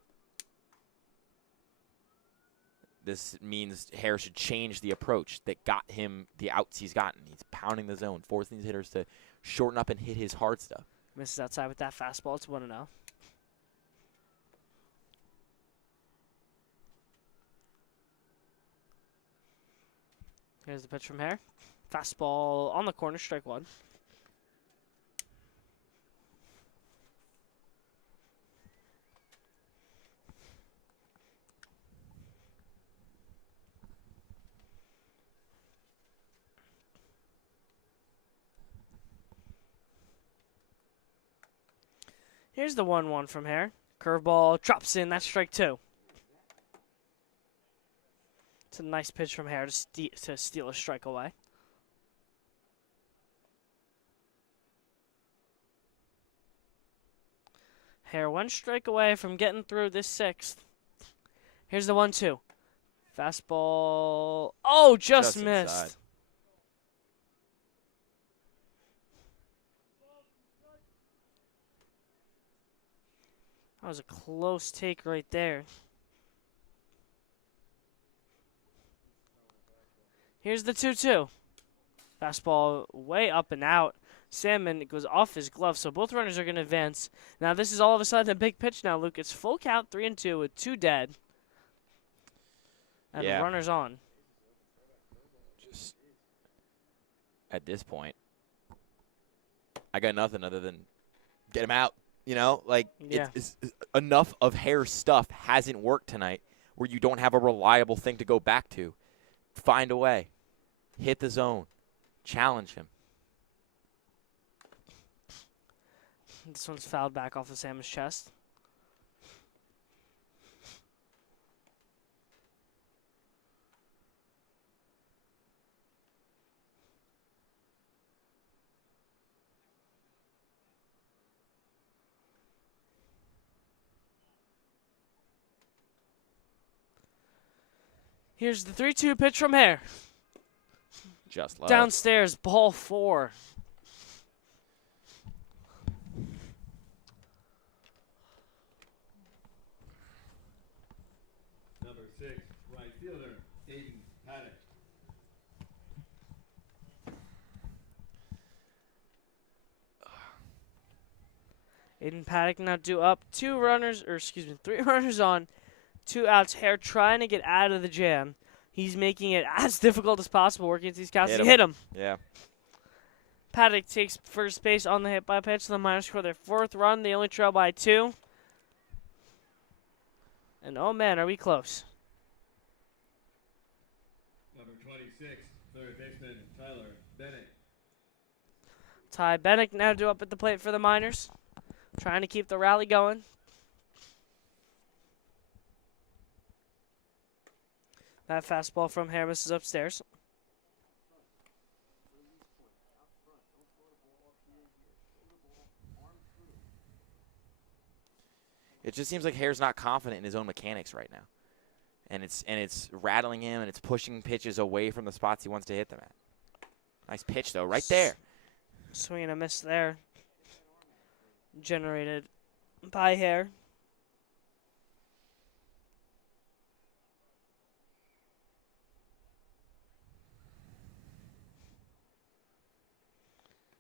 this means Hare should change the approach that got him the outs he's gotten. He's pounding the zone, forcing these hitters to shorten up and hit his hard stuff. Misses outside with that fastball. It's 1-0. Here's the pitch from Hare. Fastball on the corner, strike 1. Here's the 1-1 from Hare. Curveball drops in. That's strike 2. It's a nice pitch from Hare to steal a strike away. Hare 1 strike away from getting through this 6th. Here's the 1-2. Fastball. Oh, just missed. Inside. That was a close take right there. Here's the 2-2. Fastball way up and out. Salmon goes off his glove, so both runners are going to advance. Now this is all of a sudden a big pitch now, Luke. It's full count, 3-2 with 2 dead. And the runner's on. at this point. I got nothing other than get him out. You know, like Yeah. it's enough of Hare's stuff hasn't worked tonight where you don't have a reliable thing to go back to. Find a way. Hit the zone. Challenge him. This one's fouled back off of Sam's chest. Here's the 3-2 pitch from Hare. Just love. Downstairs, ball 4. Number 6, right fielder, Aiden Paddock. Aiden Paddock now due up 3 runners on, 2 outs. Hare trying to get out of the jam. He's making it as difficult as possible working into these counts. Hit him. Yeah. Paddock takes first base on the hit by pitch. The Miners score their 4th run. They only trail by 2. And oh man, are we close. Number 26, third baseman, Tyler Bennett. Ty Bennett now due up at the plate for the Miners. Trying to keep the rally going. That fastball from Hare misses upstairs. It just seems like Hare's not confident in his own mechanics right now. And it's rattling him and it's pushing pitches away from the spots he wants to hit them at. Nice pitch though, right there. Swing and a miss there. Generated by Hare.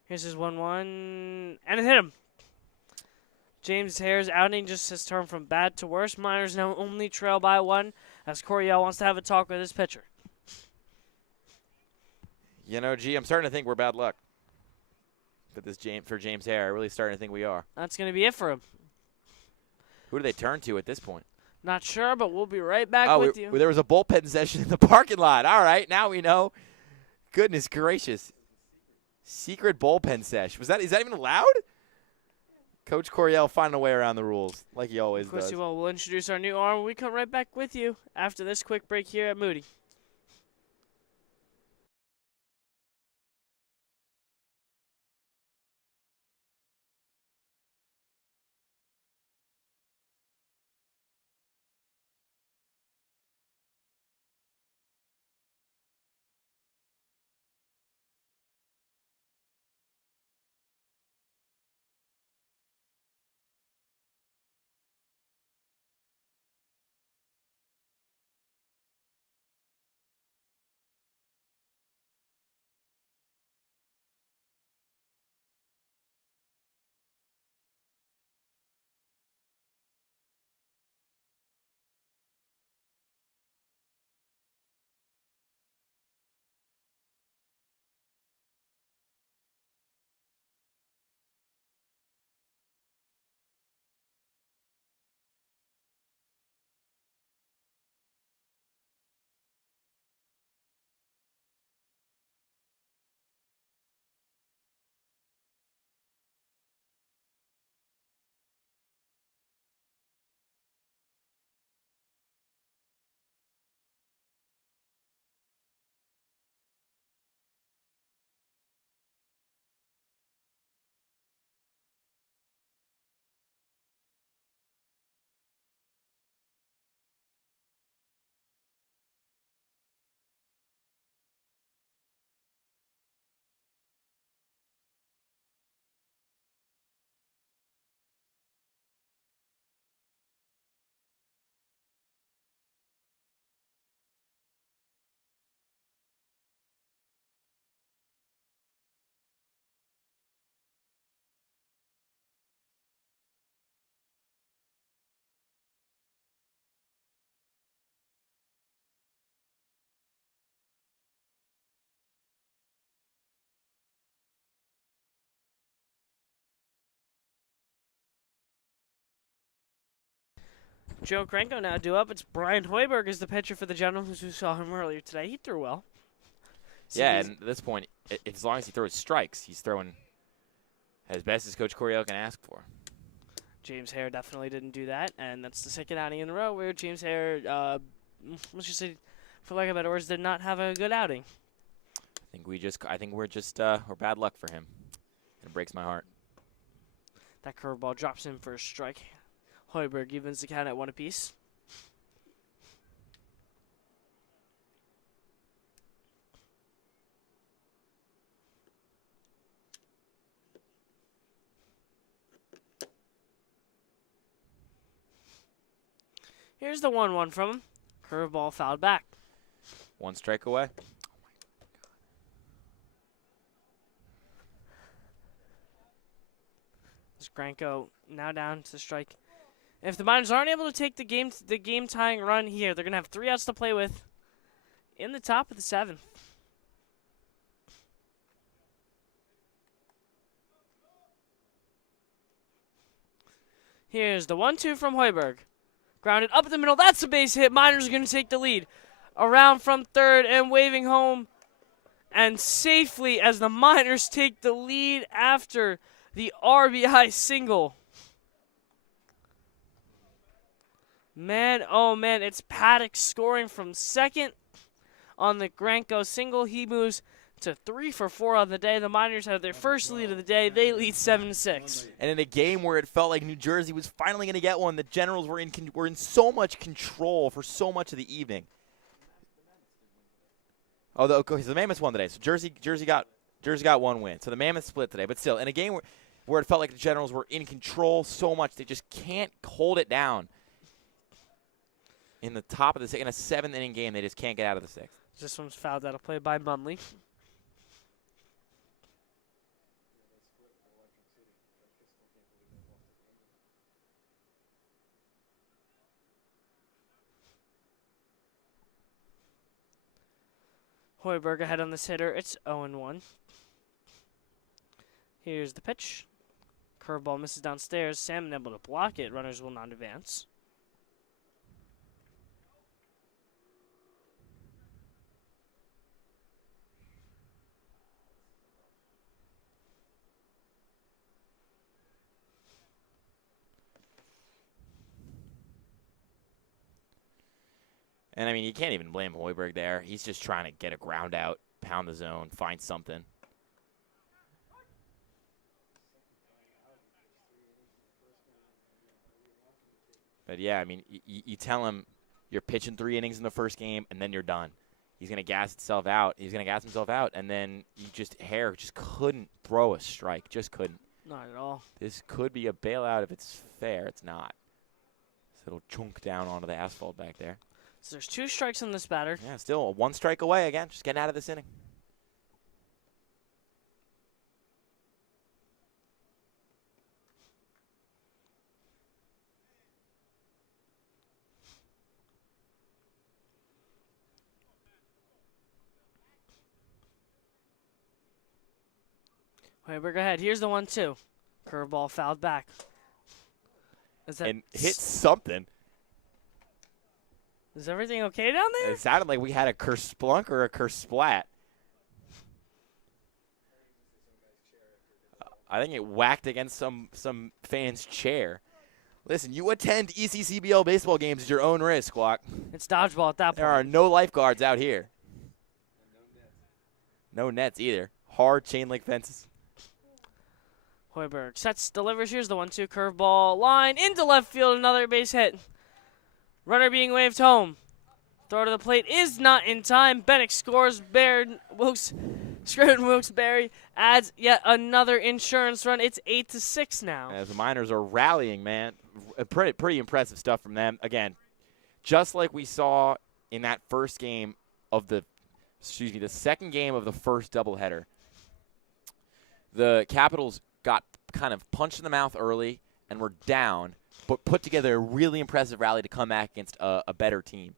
Here's his 1-1, and it hit him. James Hare's outing just has turned from bad to worse. Miners now only trail by 1 as Coryell wants to have a talk with his pitcher. You know, I'm starting to think we're bad luck. For James Hare, I'm really starting to think we are. That's going to be it for him. Who do they turn to at this point? Not sure, but we'll be right back with you. There was a bullpen session in the parking lot. All right, now we know. Goodness gracious. Secret bullpen sesh. Is that even allowed? Coach Coryell finding a way around the rules, like he always Of course does. he will. We'll introduce our new arm when we come right back with you after this quick break here at Moody. Joe Krenko now due up. It's Brian Hoiberg is the pitcher for the Generals, who saw him earlier today. He threw well. Yeah, and at this point, as long as he throws strikes, he's throwing as best as Coach Coryell can ask for. James Hare definitely didn't do that, and that's the second outing in a row where James Hare, let's just say, for lack of better words, did not have a good outing. I think we're bad luck for him. It breaks my heart. That curveball drops in for a strike. Hoiberg evens the count at 1 apiece. Here's the 1-1 from him. Curveball fouled back. 1 strike away. Scranton now down to strike. If the Miners aren't able to take the game tying run here, they're gonna have 3 outs to play with in the top of the 7th. Here's the 1-2 from Hoiberg. Grounded up the middle. That's a base hit. Miners are gonna take the lead. Around from third and waving home, and safely as the Miners take the lead after the RBI single. Man, oh man, it's Paddock scoring from second on the Granco single. He moves to 3 for 4 on the day. The Miners have their first lead of the day. They lead 7-6. And in a game where it felt like New Jersey was finally going to get one, the Generals were in so much control for so much of the evening. Oh, the Mammoths won today. So Jersey got 1 win. So the Mammoths split today. But still, in a game where it felt like the Generals were in control so much, they just can't hold it down. In the top of in a 7th-inning game, they just can't get out of the 6th. This one's fouled out of play by Munley. Hoiberg ahead on this hitter. It's 0-1. Here's the pitch. Curveball misses downstairs. Salmon able to block it. Runners will not advance. And, I mean, you can't even blame Hoiberg there. He's just trying to get a ground out, pound the zone, find something. But, yeah, I mean, you tell him you're pitching 3 innings in the first game, and then you're done. He's going to gas himself out. And then Hare just couldn't throw a strike. Just couldn't. Not at all. This could be a bailout if it's fair. It's not. So it'll chunk down onto the asphalt back there. So there's 2 strikes on this batter. Yeah, still 1 strike away again. Just getting out of this inning. Hoiberg ahead. Here's the 1-2. Curveball fouled back. And hit something. Is everything okay down there? It sounded like we had a kerplunk or a kersplat. I think it whacked against some fan's chair. Listen, you attend ECCBL baseball games at your own risk, Walk. It's dodgeball at that point. There are no lifeguards out here. No nets either. Hard chain link fences. Hoiberg sets, delivers. Here's the 1-2 curveball line into left field. Another base hit. Runner being waved home. Throw to the plate is not in time. Bennick scores. Scranton Wilks-Barre adds yet another insurance run. It's 8-6 now. As the Miners are rallying, man. Pretty impressive stuff from them. Again, just like we saw in that first game of the second game of the first doubleheader. The Capitals got kind of punched in the mouth early and were down, but put together a really impressive rally to come back against a better team.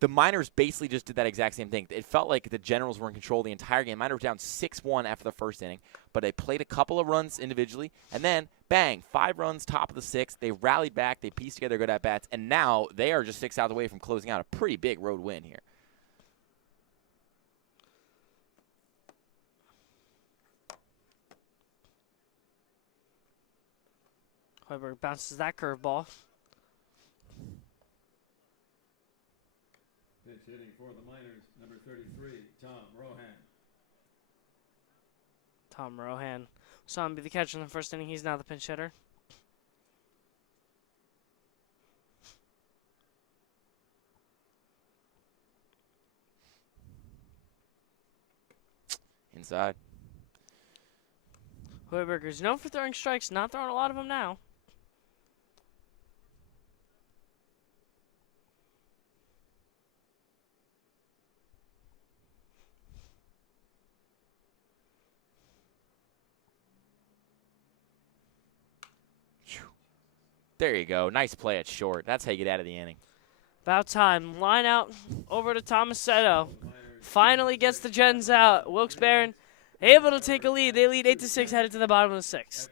the Miners basically just did that exact same thing. It felt like the Generals were in control the entire game. Miners were down 6-1 after the first inning, but they played a couple of runs individually, and then, bang, 5 runs, top of the 6th. They rallied back. They pieced together good at-bats, and now they are just 6 outs away from closing out a pretty big road win here. Hoiberg bounces that curveball. Pitch hitting for the Miners, number 33, Tom Rohan. Tom Rohan. Saw him be the catcher in the first inning. He's now the pinch hitter. Inside. Hoiberger's known for throwing strikes, not throwing a lot of them now. There you go. Nice play at short. That's how you get out of the inning. About time. Line out over to Tomasetto. Finally gets the Gens out. Wilks-Barre able to take a lead. They lead 8-6 headed to the bottom of the 6th.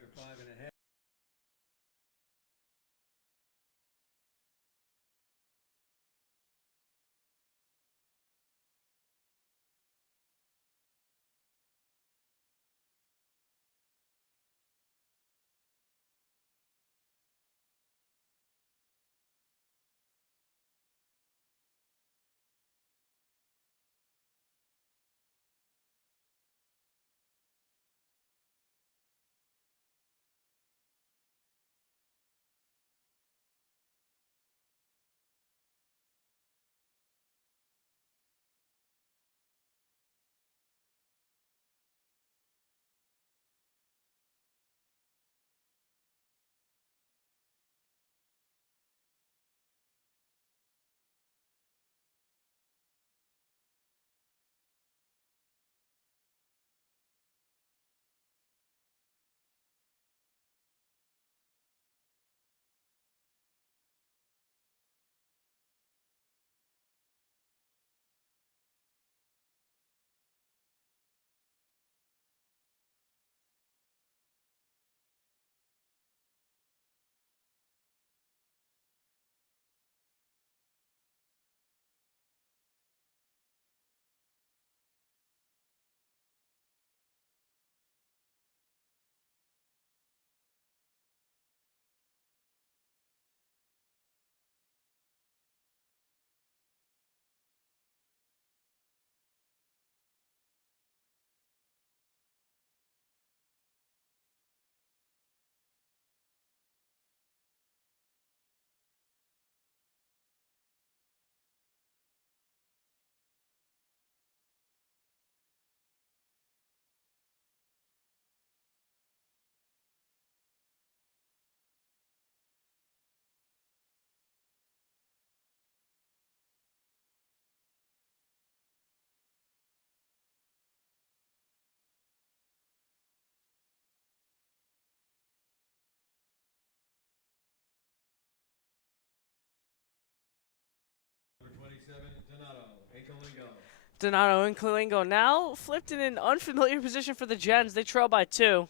Donato and Kalingo now flipped in an unfamiliar position for the Gens. They trail by 2.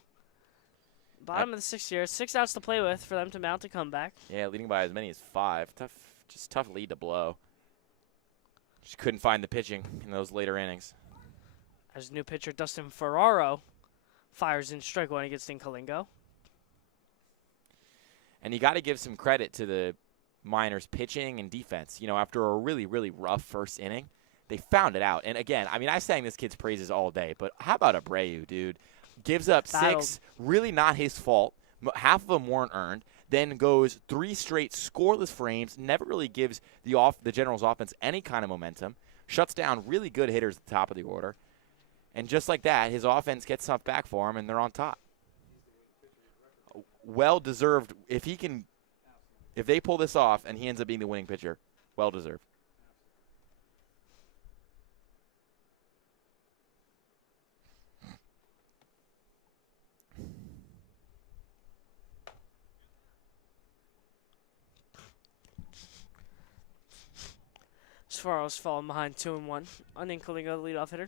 Bottom of the 6th here. 6 outs to play with for them to mount a comeback. Yeah, leading by as many as 5. Tough lead to blow. Just couldn't find the pitching in those later innings. As new pitcher Dustin Ferraro fires in strike 1 against Kalingo. And you got to give some credit to the Miners pitching and defense. You know, after a really, really rough first inning, they found it out. And again, I mean, I sang this kid's praises all day, but how about Abreu, dude? Gives up 6, really not his fault. Half of them weren't earned. Then goes 3 straight scoreless frames. Never really gives the Generals' offense any kind of momentum. Shuts down really good hitters at the top of the order. And just like that, his offense gets stuff back for him, and they're on top. Well-deserved. If they pull this off and he ends up being the winning pitcher, well-deserved. Ferraro's falling behind 2-1 on Incolingo, the leadoff hitter.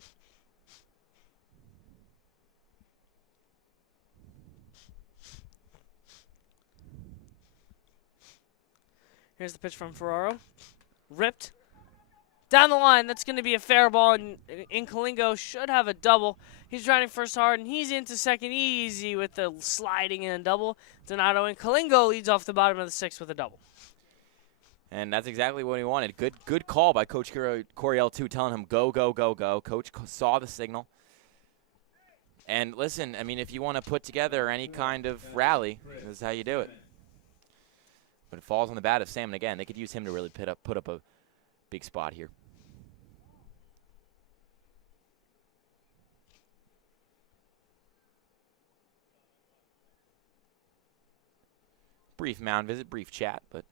Here's the pitch from Ferraro. Ripped. Down the line, that's going to be a fair ball, and Incolingo should have a double. He's driving first hard, and he's into second easy with the sliding and a double. Donato Incolingo leads off the bottom of the sixth with a double. And that's exactly what he wanted. Good call by Coach Coryell, too, telling him go, go, go, go. Coach saw the signal. And listen, I mean, if you want to put together any kind of rally, this is how you do it. But it falls on the bat of Salmon again. They could use him to really put up a big spot here. Brief mound visit, brief chat, but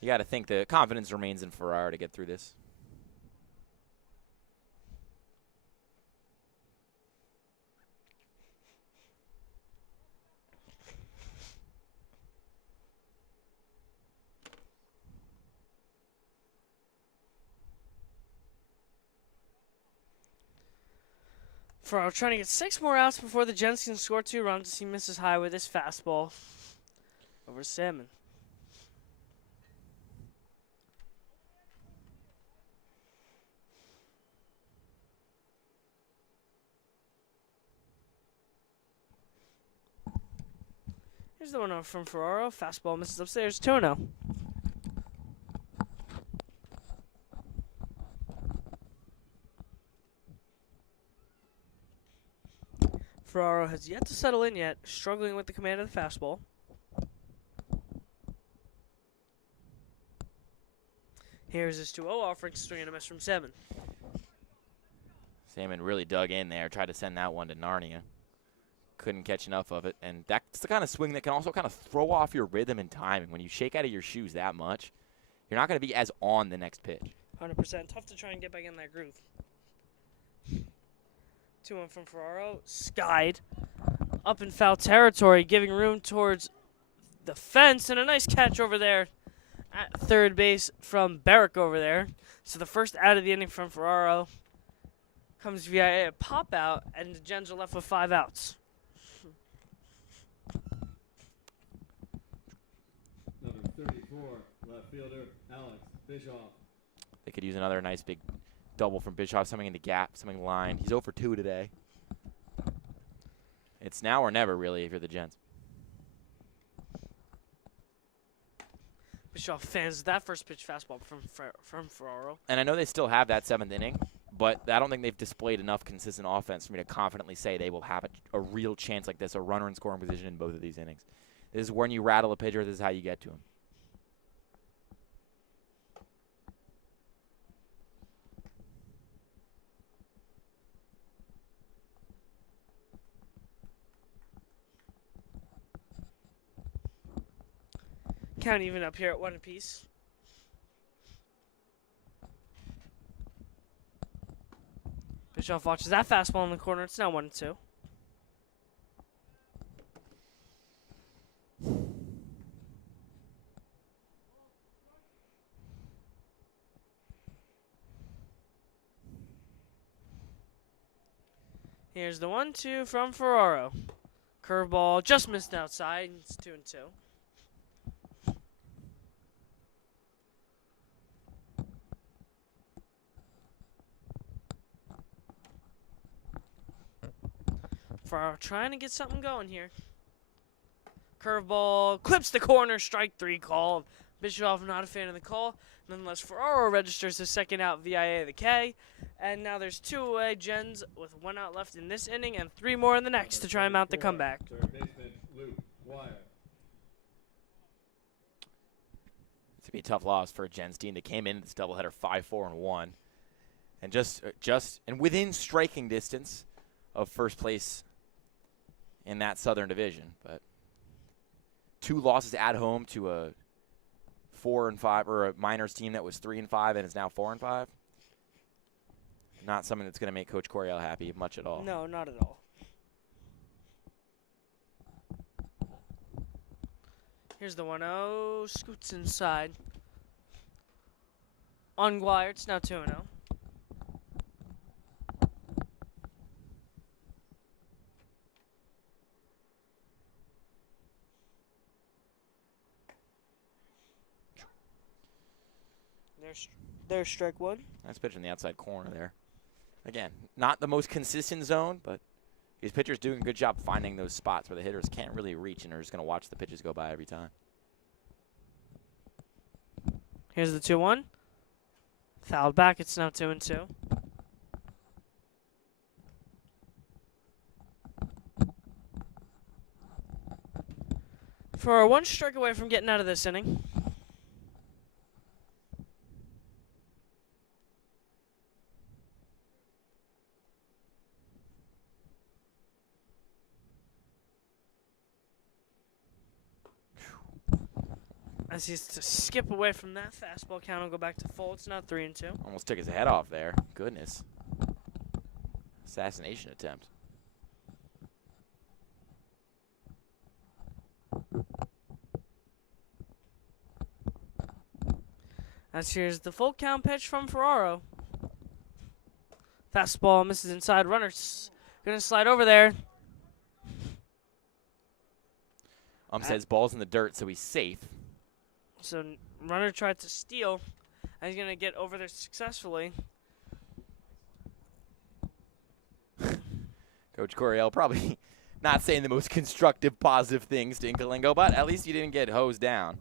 you got to think the confidence remains in Ferraro to get through this. Ferraro trying to get 6 more outs before the Gents can score 2 runs as he misses high with his fastball over Salmon. Here's the one from Ferraro. Fastball misses upstairs, 2-0. Ferraro has yet to settle in yet, struggling with the command of the fastball. Here's his 2-0 offering, swing and a miss from Salmon. Salmon really dug in there, tried to send that one to Narnia. Couldn't catch enough of it, and that's the kind of swing that can also kind of throw off your rhythm and timing. When you shake out of your shoes that much, you're not going to be as on the next pitch. 100%. Tough to try and get back in that groove. 2-1 from Ferraro. Skied up in foul territory, giving room towards the fence, and a nice catch over there at third base from Barrick over there. So the first out of the inning from Ferraro comes via a pop out, and the Gens are left with 5 outs. Number 34, left fielder, Alex Bischoff. They could use another nice big double from Bischoff, something in the gap, something line. He's 0 for 2 today. It's now or never, really, if you're the Gents. Bischoff fans that first pitch fastball from Ferraro. And I know they still have that 7th inning, but I don't think they've displayed enough consistent offense for me to confidently say they will have a real chance like this, a runner in scoring position in both of these innings. This is when you rattle a pitcher. This is how you get to him. Count even up here at 1 apiece. Bischoff watches that fastball in the corner. It's now 1-2. Here's the 1-2 from Ferraro. Curveball just missed outside. It's 2-2. Ferraro trying to get something going here. Curveball clips the corner. Strike 3 call. Bischoff not a fan of the call. Nonetheless, Ferraro registers his second out via the K. And now there's 2 away Gens with 1 out left in this inning and 3 more in the next to try and mount the comeback. Third baseman, Luke Dwyer. It's going to be a tough loss for a Gens team that came in this doubleheader 5-4-1. And just within striking distance of first place in that Southern Division. But 2 losses at home to a 4-5 or a minors team that was 3-5 and is now 4-5. Not something that's going to make Coach Coryell happy much at all. No, not at all. Here's the 1-0. Scoots inside. on Guire. It's now 2-0. There's strike one. Nice pitch in the outside corner there. Again, not the most consistent zone, but these pitchers doing a good job finding those spots where the hitters can't really reach and are just going to watch the pitches go by every time. Here's the 2-1. Fouled back. It's now 2-2. For one strike away from getting out of this inning. As he's to skip away from that fastball count and go back to full. It's now 3-2. Almost took his head off there. Goodness. Assassination attempt. As here's the full count pitch from Ferraro. Fastball misses inside. Runner's going to slide over there. Says ball's in the dirt, so he's safe. So runner tried to steal. And he's going to get over there successfully. Coach Coryell probably not saying the most constructive, positive things to Inkalingo, but at least you didn't get hosed down.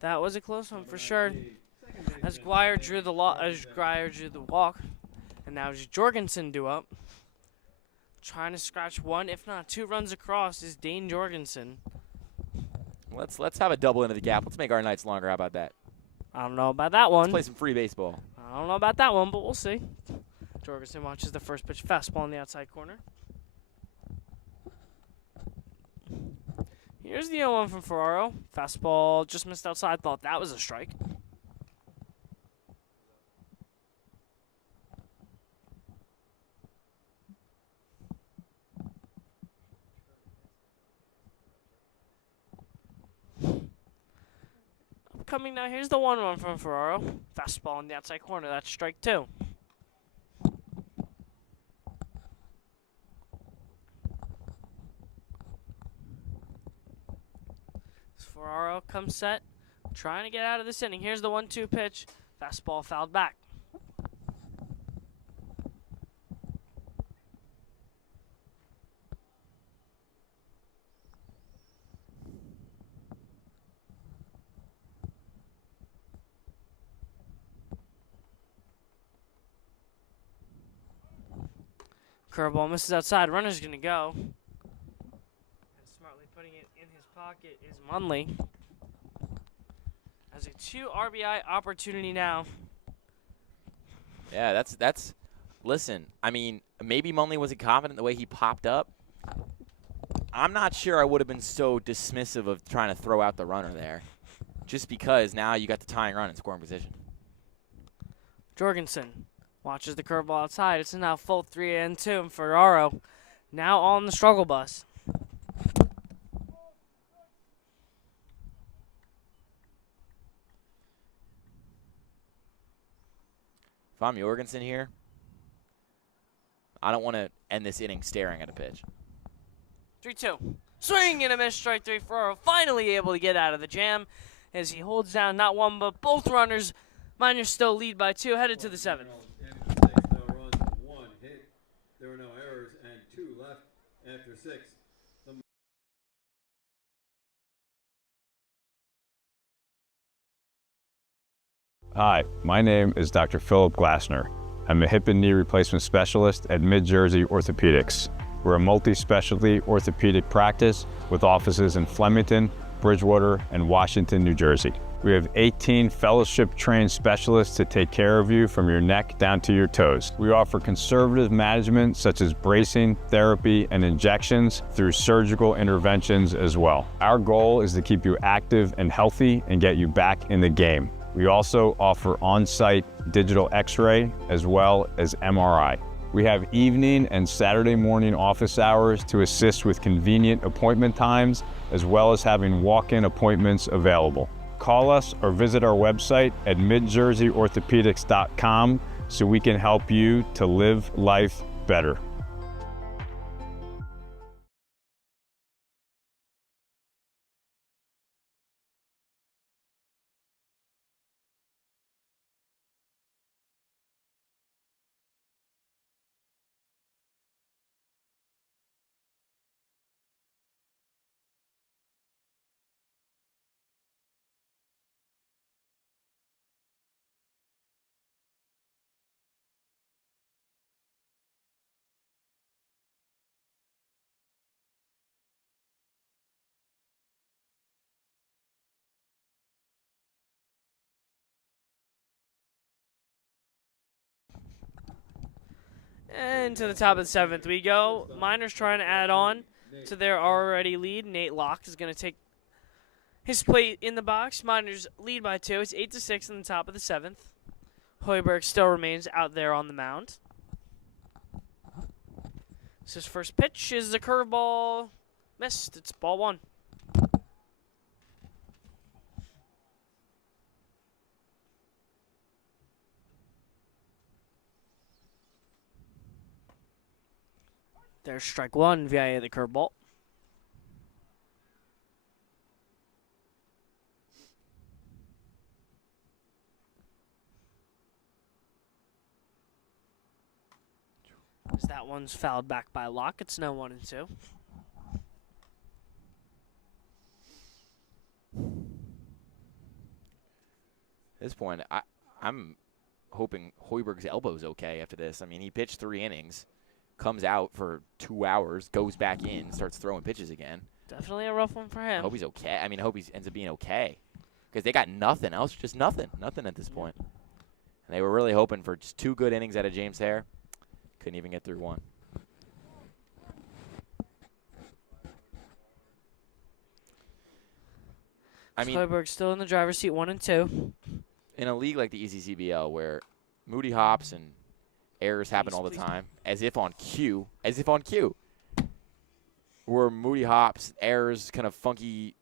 That was a close one for sure. As Guire drew the walk, and now Jorgensen due up. Trying to scratch one, if not two runs across, is Dane Jorgensen. Let's have a double into the gap. Let's make our nights longer. How about that? I don't know about that one. Let's play some free baseball. I don't know about that one, but we'll see. Jorgensen watches the first pitch fastball in the outside corner. Here's the 0-1 from Ferraro. Fastball just missed outside. Thought that was a strike. Coming now, here's the 1-1 from Ferraro. Fastball in the outside corner. That's strike two. Ferraro comes set, trying to get out of this inning. Here's the 1-2 pitch. Fastball fouled back. Curveball misses outside. Runner's going to go. And smartly putting it in his pocket is Munley. Has a 2 RBI opportunity now. Yeah, that's. Listen, I mean, maybe Munley wasn't confident the way he popped up. I'm not sure I would have been so dismissive of trying to throw out the runner there, just because now you got the tying run in scoring position. Jorgensen watches the curveball outside. It's now full 3-2, and Ferraro now on the struggle bus. If I'm Jorgensen here, I don't want to end this inning staring at a pitch. 3-2. Swing and a miss, strike three. Ferraro finally able to get out of the jam as he holds down not one but both runners. Miners still lead by 2, headed to the 7th. No runs, 1 hit. There were no errors, and 2 left after 6. Hi, my name is Dr. Philip Glassner. I'm a hip and knee replacement specialist at Mid-Jersey Orthopedics. We're a multi-specialty orthopedic practice with offices in Flemington, Bridgewater, and Washington, New Jersey. We have 18 fellowship-trained specialists to take care of you from your neck down to your toes. We offer conservative management such as bracing, therapy, and injections through surgical interventions as well. Our goal is to keep you active and healthy and get you back in the game. We also offer on-site digital x-ray as well as MRI. We have evening and Saturday morning office hours to assist with convenient appointment times, as well as having walk-in appointments available. call us or visit our website at midjerseyorthopedics.com so we can help you to live life better. And to the top of the 7th we go. Miners trying to add on to their already lead. Nate Locke is going to take his plate in the box. Miners lead by 2. It's 8-6 in the top of the 7th. Hoiberg still remains out there on the mound. So his first pitch is a curveball. Missed. It's ball 1. There's strike 1 via the curveball. As that one's fouled back by Locke. It's now 1-2. At this point, I'm hoping Hoiberg's elbow's okay after this. I mean, he pitched 3 innings, comes out for 2 hours, goes back in, starts throwing pitches again. Definitely a rough one for him. I hope he's okay. I mean, I hope he ends up being okay. Because they got nothing else, just nothing. Nothing at this point. And they were really hoping for just 2 good innings out of James Hare. Couldn't even get through 1. I mean, Hoiberg's still in the driver's seat, 1-2. In a league like the ECCBL where Moody hops and errors happen all the time, as if on cue, where Moody hops, errors, kind of funky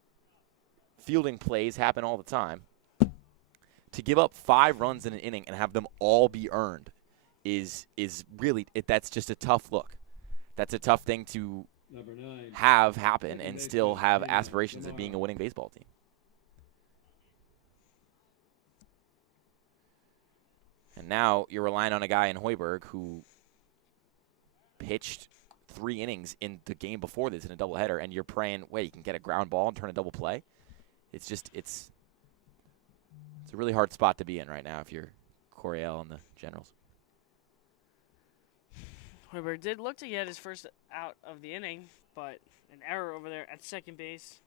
fielding plays happen all the time. To give up 5 runs in an inning and have them all be earned is really, that's just a tough look. That's a tough thing to have happen and still have aspirations of being a winning baseball team. And now you're relying on a guy in Hoiberg who pitched 3 innings in the game before this in a doubleheader, and you're praying, wait, you can get a ground ball and turn a double play? It's just, it's a really hard spot to be in right now if you're Coryell and the Generals. Hoiberg did look to get his first out of the inning, but an error over there at second base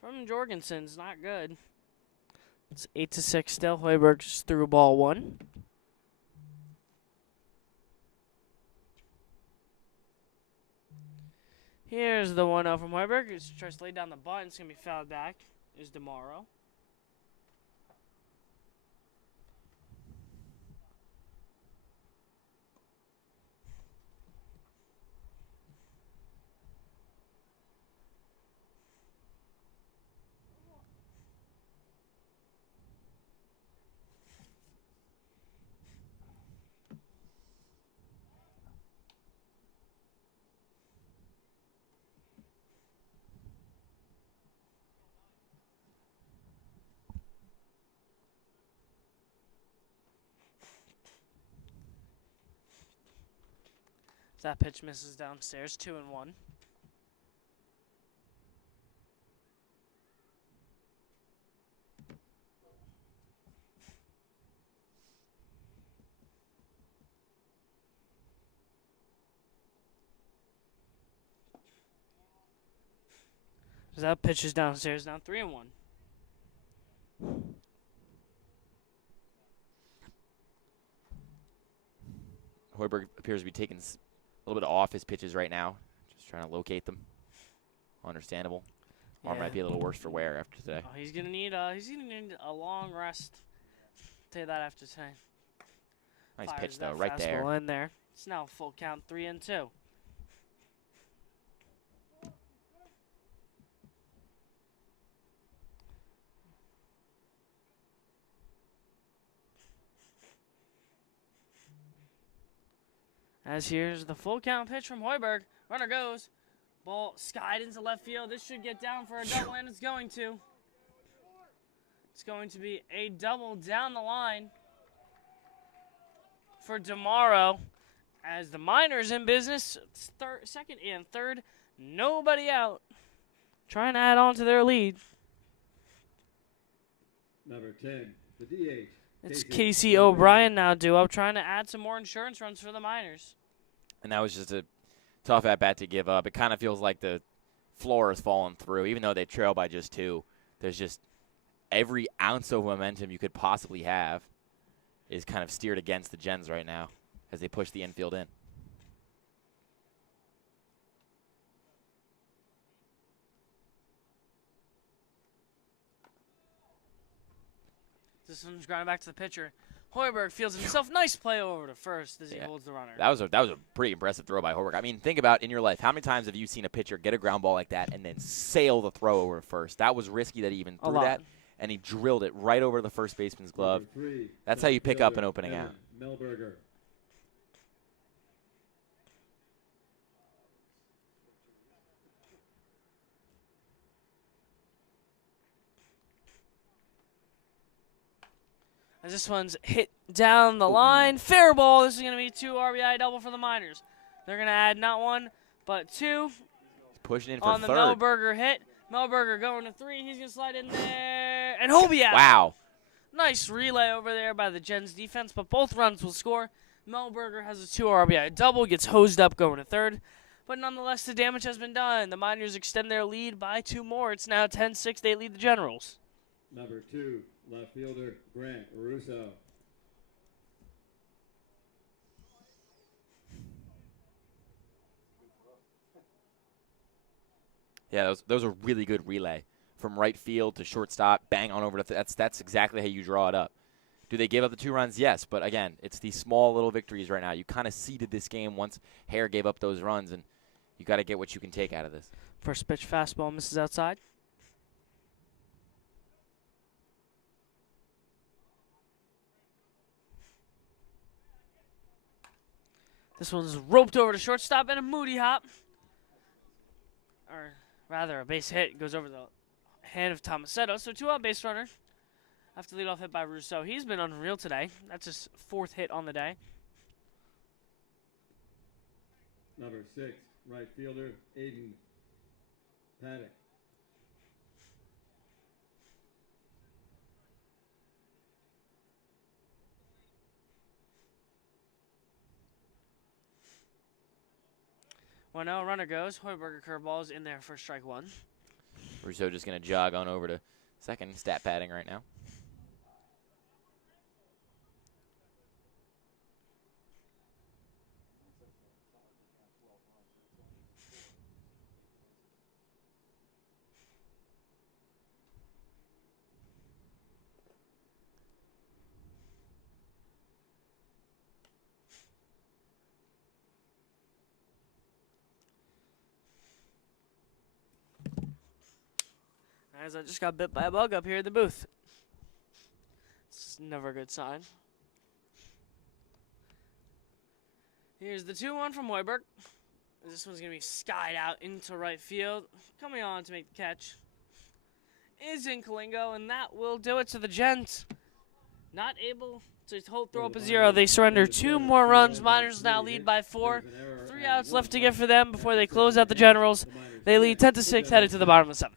from Jorgensen's not good. It's 8-6 still. Hoiberg's through ball 1. Here's the 1-0 from Hoiberg. He tries to lay down the bunt. It's going to be fouled back. Is DeMauro. That pitch misses downstairs, 2-1. That pitch is downstairs, now 3-1. Hoiberg appears to be taking a little bit off his pitches right now, just trying to locate them. Understandable. Arm might be a little worse for wear after today. Oh, he's gonna need a long rest. Tell you that after today. Nice Fires pitch though, that right there. fastball in there. It's now full count, 3-2. As here's the full count pitch from Hoiberg. Runner goes. Ball skied into left field. This should get down for a double, and it's going to. It's going to be a double down the line for tomorrow. As the Miners in business, second and third, nobody out. Trying to add on to their lead. Number 10, the DH. It's Casey O'Brien now due up, trying to add some more insurance runs for the Miners. And that was just a tough at-bat to give up. It kind of feels like the floor has fallen through. Even though they trail by just 2, there's just every ounce of momentum you could possibly have is kind of steered against the Gens right now as they push the infield in. This one's grounded back to the pitcher. Hoiberg fields himself. Nice play over to first as he holds the runner. That was a pretty impressive throw by Hoiberg. I mean, think about in your life, how many times have you seen a pitcher get a ground ball like that and then sail the throw over to first? That was risky that he even threw that, and he drilled it right over the first baseman's glove. That's how you pick up an opening out. Melberger. As this one's hit down the line. Fair ball. This is going to be 2 RBI double for the Miners. They're going to add not 1, but 2. He's pushing in for on third. the Melberger hit. Melberger going to 3. He's going to slide in there. And Hobie out. Wow. Nice relay over there by the Gens defense, but both runs will score. Melberger has a 2 RBI double, gets hosed up going to third. But nonetheless, the damage has been done. The Miners extend their lead by 2 more. It's now 10-6. They lead the Generals. Number 2, left fielder Grant Russo. Yeah, those are really good relay from right field to shortstop, bang on over to that's exactly how you draw it up. Do they give up the 2 runs? Yes, but again, it's these small little victories right now. You kind of seeded this game once Hare gave up those runs, and you got to get what you can take out of this. First pitch fastball misses outside. This one's roped over to shortstop and a Moody hop. Or rather, a base hit goes over the hand of Tomasetto. So 2 out base runner. After leadoff hit by Rousseau. He's been unreal today. That's his 4th hit on the day. Number 6, right fielder Aiden Paddock. Well, no runner goes. Hoiberger curveball is in there for strike 1. Rousseau just going to jog on over to second, stat padding right now. As I just got bit by a bug up here in the booth. It's never a good sign. Here's the 2-1 from Hoiberg. This one's going to be skied out into right field. Coming on to make the catch is in Kalingo, and that will do it to the Gens. Not able to throw up a 0. They surrender 2 more runs. Miners now lead by 4. 3 outs left to get for them before they close out the Generals. They lead 10-6, headed to the bottom of the 7th.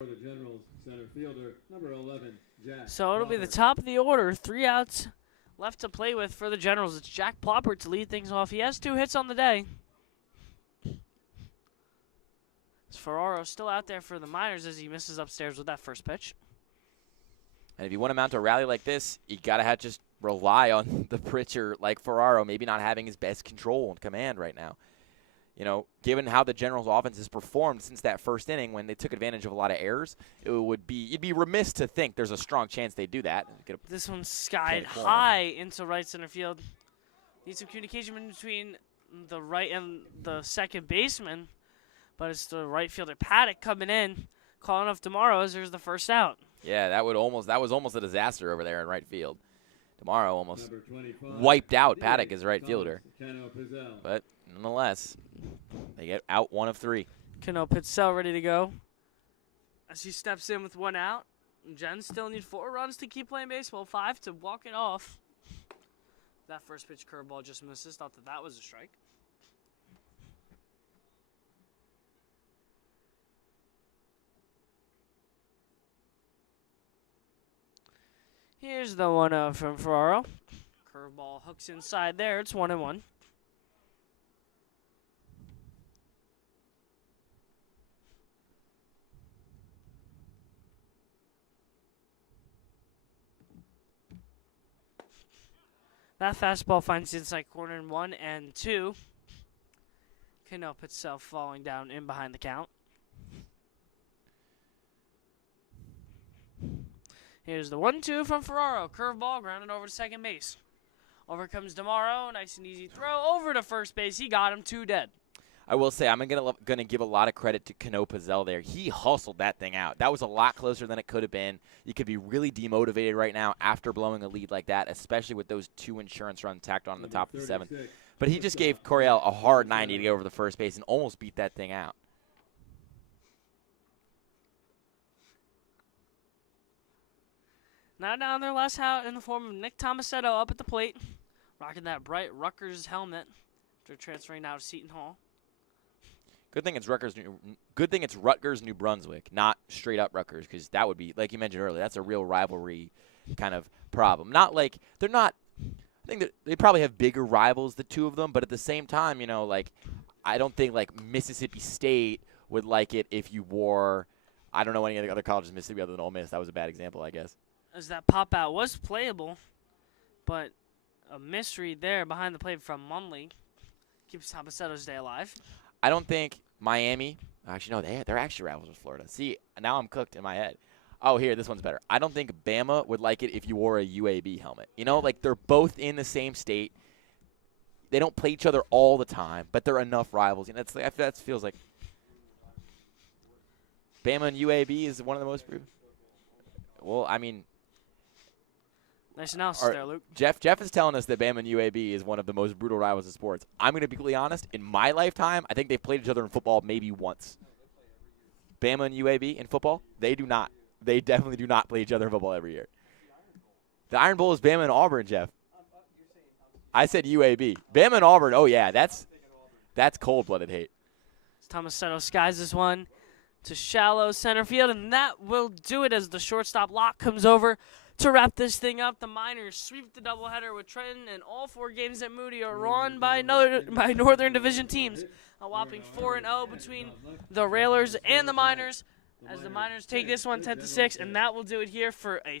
For the Generals, center fielder, number 11, Jack. So it'll be the Plopper. top of the order. 3 outs left to play with for the Generals. It's Jack Plopper to lead things off. He has 2 hits on the day. Ferraro still out there for the Miners as he misses upstairs with that first pitch. And if you want to mount a rally like this, you got to just rely on the pitcher like Ferraro, maybe not having his best control and command right now. You know, given how the Generals' offense has performed since that first inning when they took advantage of a lot of errors, you'd be remiss to think there's a strong chance they do that. This one's skied high into right center field. Need some communication between the right and the second baseman, but it's the right fielder Paddock coming in, calling off Tomorrow as there's the first out. Yeah, that was almost a disaster over there in right field. Tomorrow almost wiped out Paddock as right fielder. But nonetheless, they get out 1 of 3. Cano Pitzell ready to go as he steps in with 1 out. Gens still need 4 runs to keep playing baseball, 5 to walk it off. That first pitch curveball just misses. Thought that was a strike. Here's the 1-0 from Ferraro. Curveball hooks inside there. It's 1-1. That fastball finds the inside corner in 1 and 2. Cano Pitzell falling down in behind the count. Here's the 1-2 from Ferraro. Curveball grounded over to second base. Over comes Tomorrow. Nice and easy throw over to first base. He got him 2 dead. I will say I'm gonna give a lot of credit to Cano Pitzell there. He hustled that thing out. That was a lot closer than it could have been. You could be really demotivated right now after blowing a lead like that, especially with those 2 insurance runs tacked on the top of the 7th. But he just gave Coryell a hard 90 to get over the first base and almost beat that thing out. Now down their last out in the form of Nick Tomasetto up at the plate, rocking that bright Rutgers helmet after transferring now to Seton Hall. Good thing it's Rutgers, New Brunswick, not straight up Rutgers, because that would be, like you mentioned earlier, that's a real rivalry kind of problem. Not like they're not. I think that they probably have bigger rivals, the 2 of them, but at the same time, you know, like I don't think like Mississippi State would like it if you wore. I don't know any other colleges in Mississippi other than Ole Miss. That was a bad example, I guess. As that pop out was playable, but a mystery there behind the plate from Munley keeps Tomasetto's day alive. I don't think Miami. Actually, no, they're actually rivals with Florida. See, now I'm cooked in my head. Oh, here, this one's better. I don't think Bama would like it if you wore a UAB helmet. You know, like they're both in the same state. They don't play each other all the time, but they're enough rivals. And that feels like Bama and UAB is one of the most. Well, I mean. Nice analysis there, Luke. Jeff is telling us that Bama and UAB is one of the most brutal rivals in sports. I'm going to be completely honest. In my lifetime, I think they've played each other in football maybe once. Bama and UAB in football, they do not. They definitely do not play each other in football every year. The Iron Bowl is Bama and Auburn, Jeff. I said UAB. Bama and Auburn, oh, yeah, that's cold-blooded hate. Tomasetto skies this one to shallow center field, and that will do it as the shortstop lock comes over. To wrap this thing up, the Miners sweep the doubleheader with Trenton, and all 4 games at Moody are won by Northern Division teams. A whopping 4-0 between the Railers and the Miners, as the Miners take this one 10-6, and that will do it here for a second.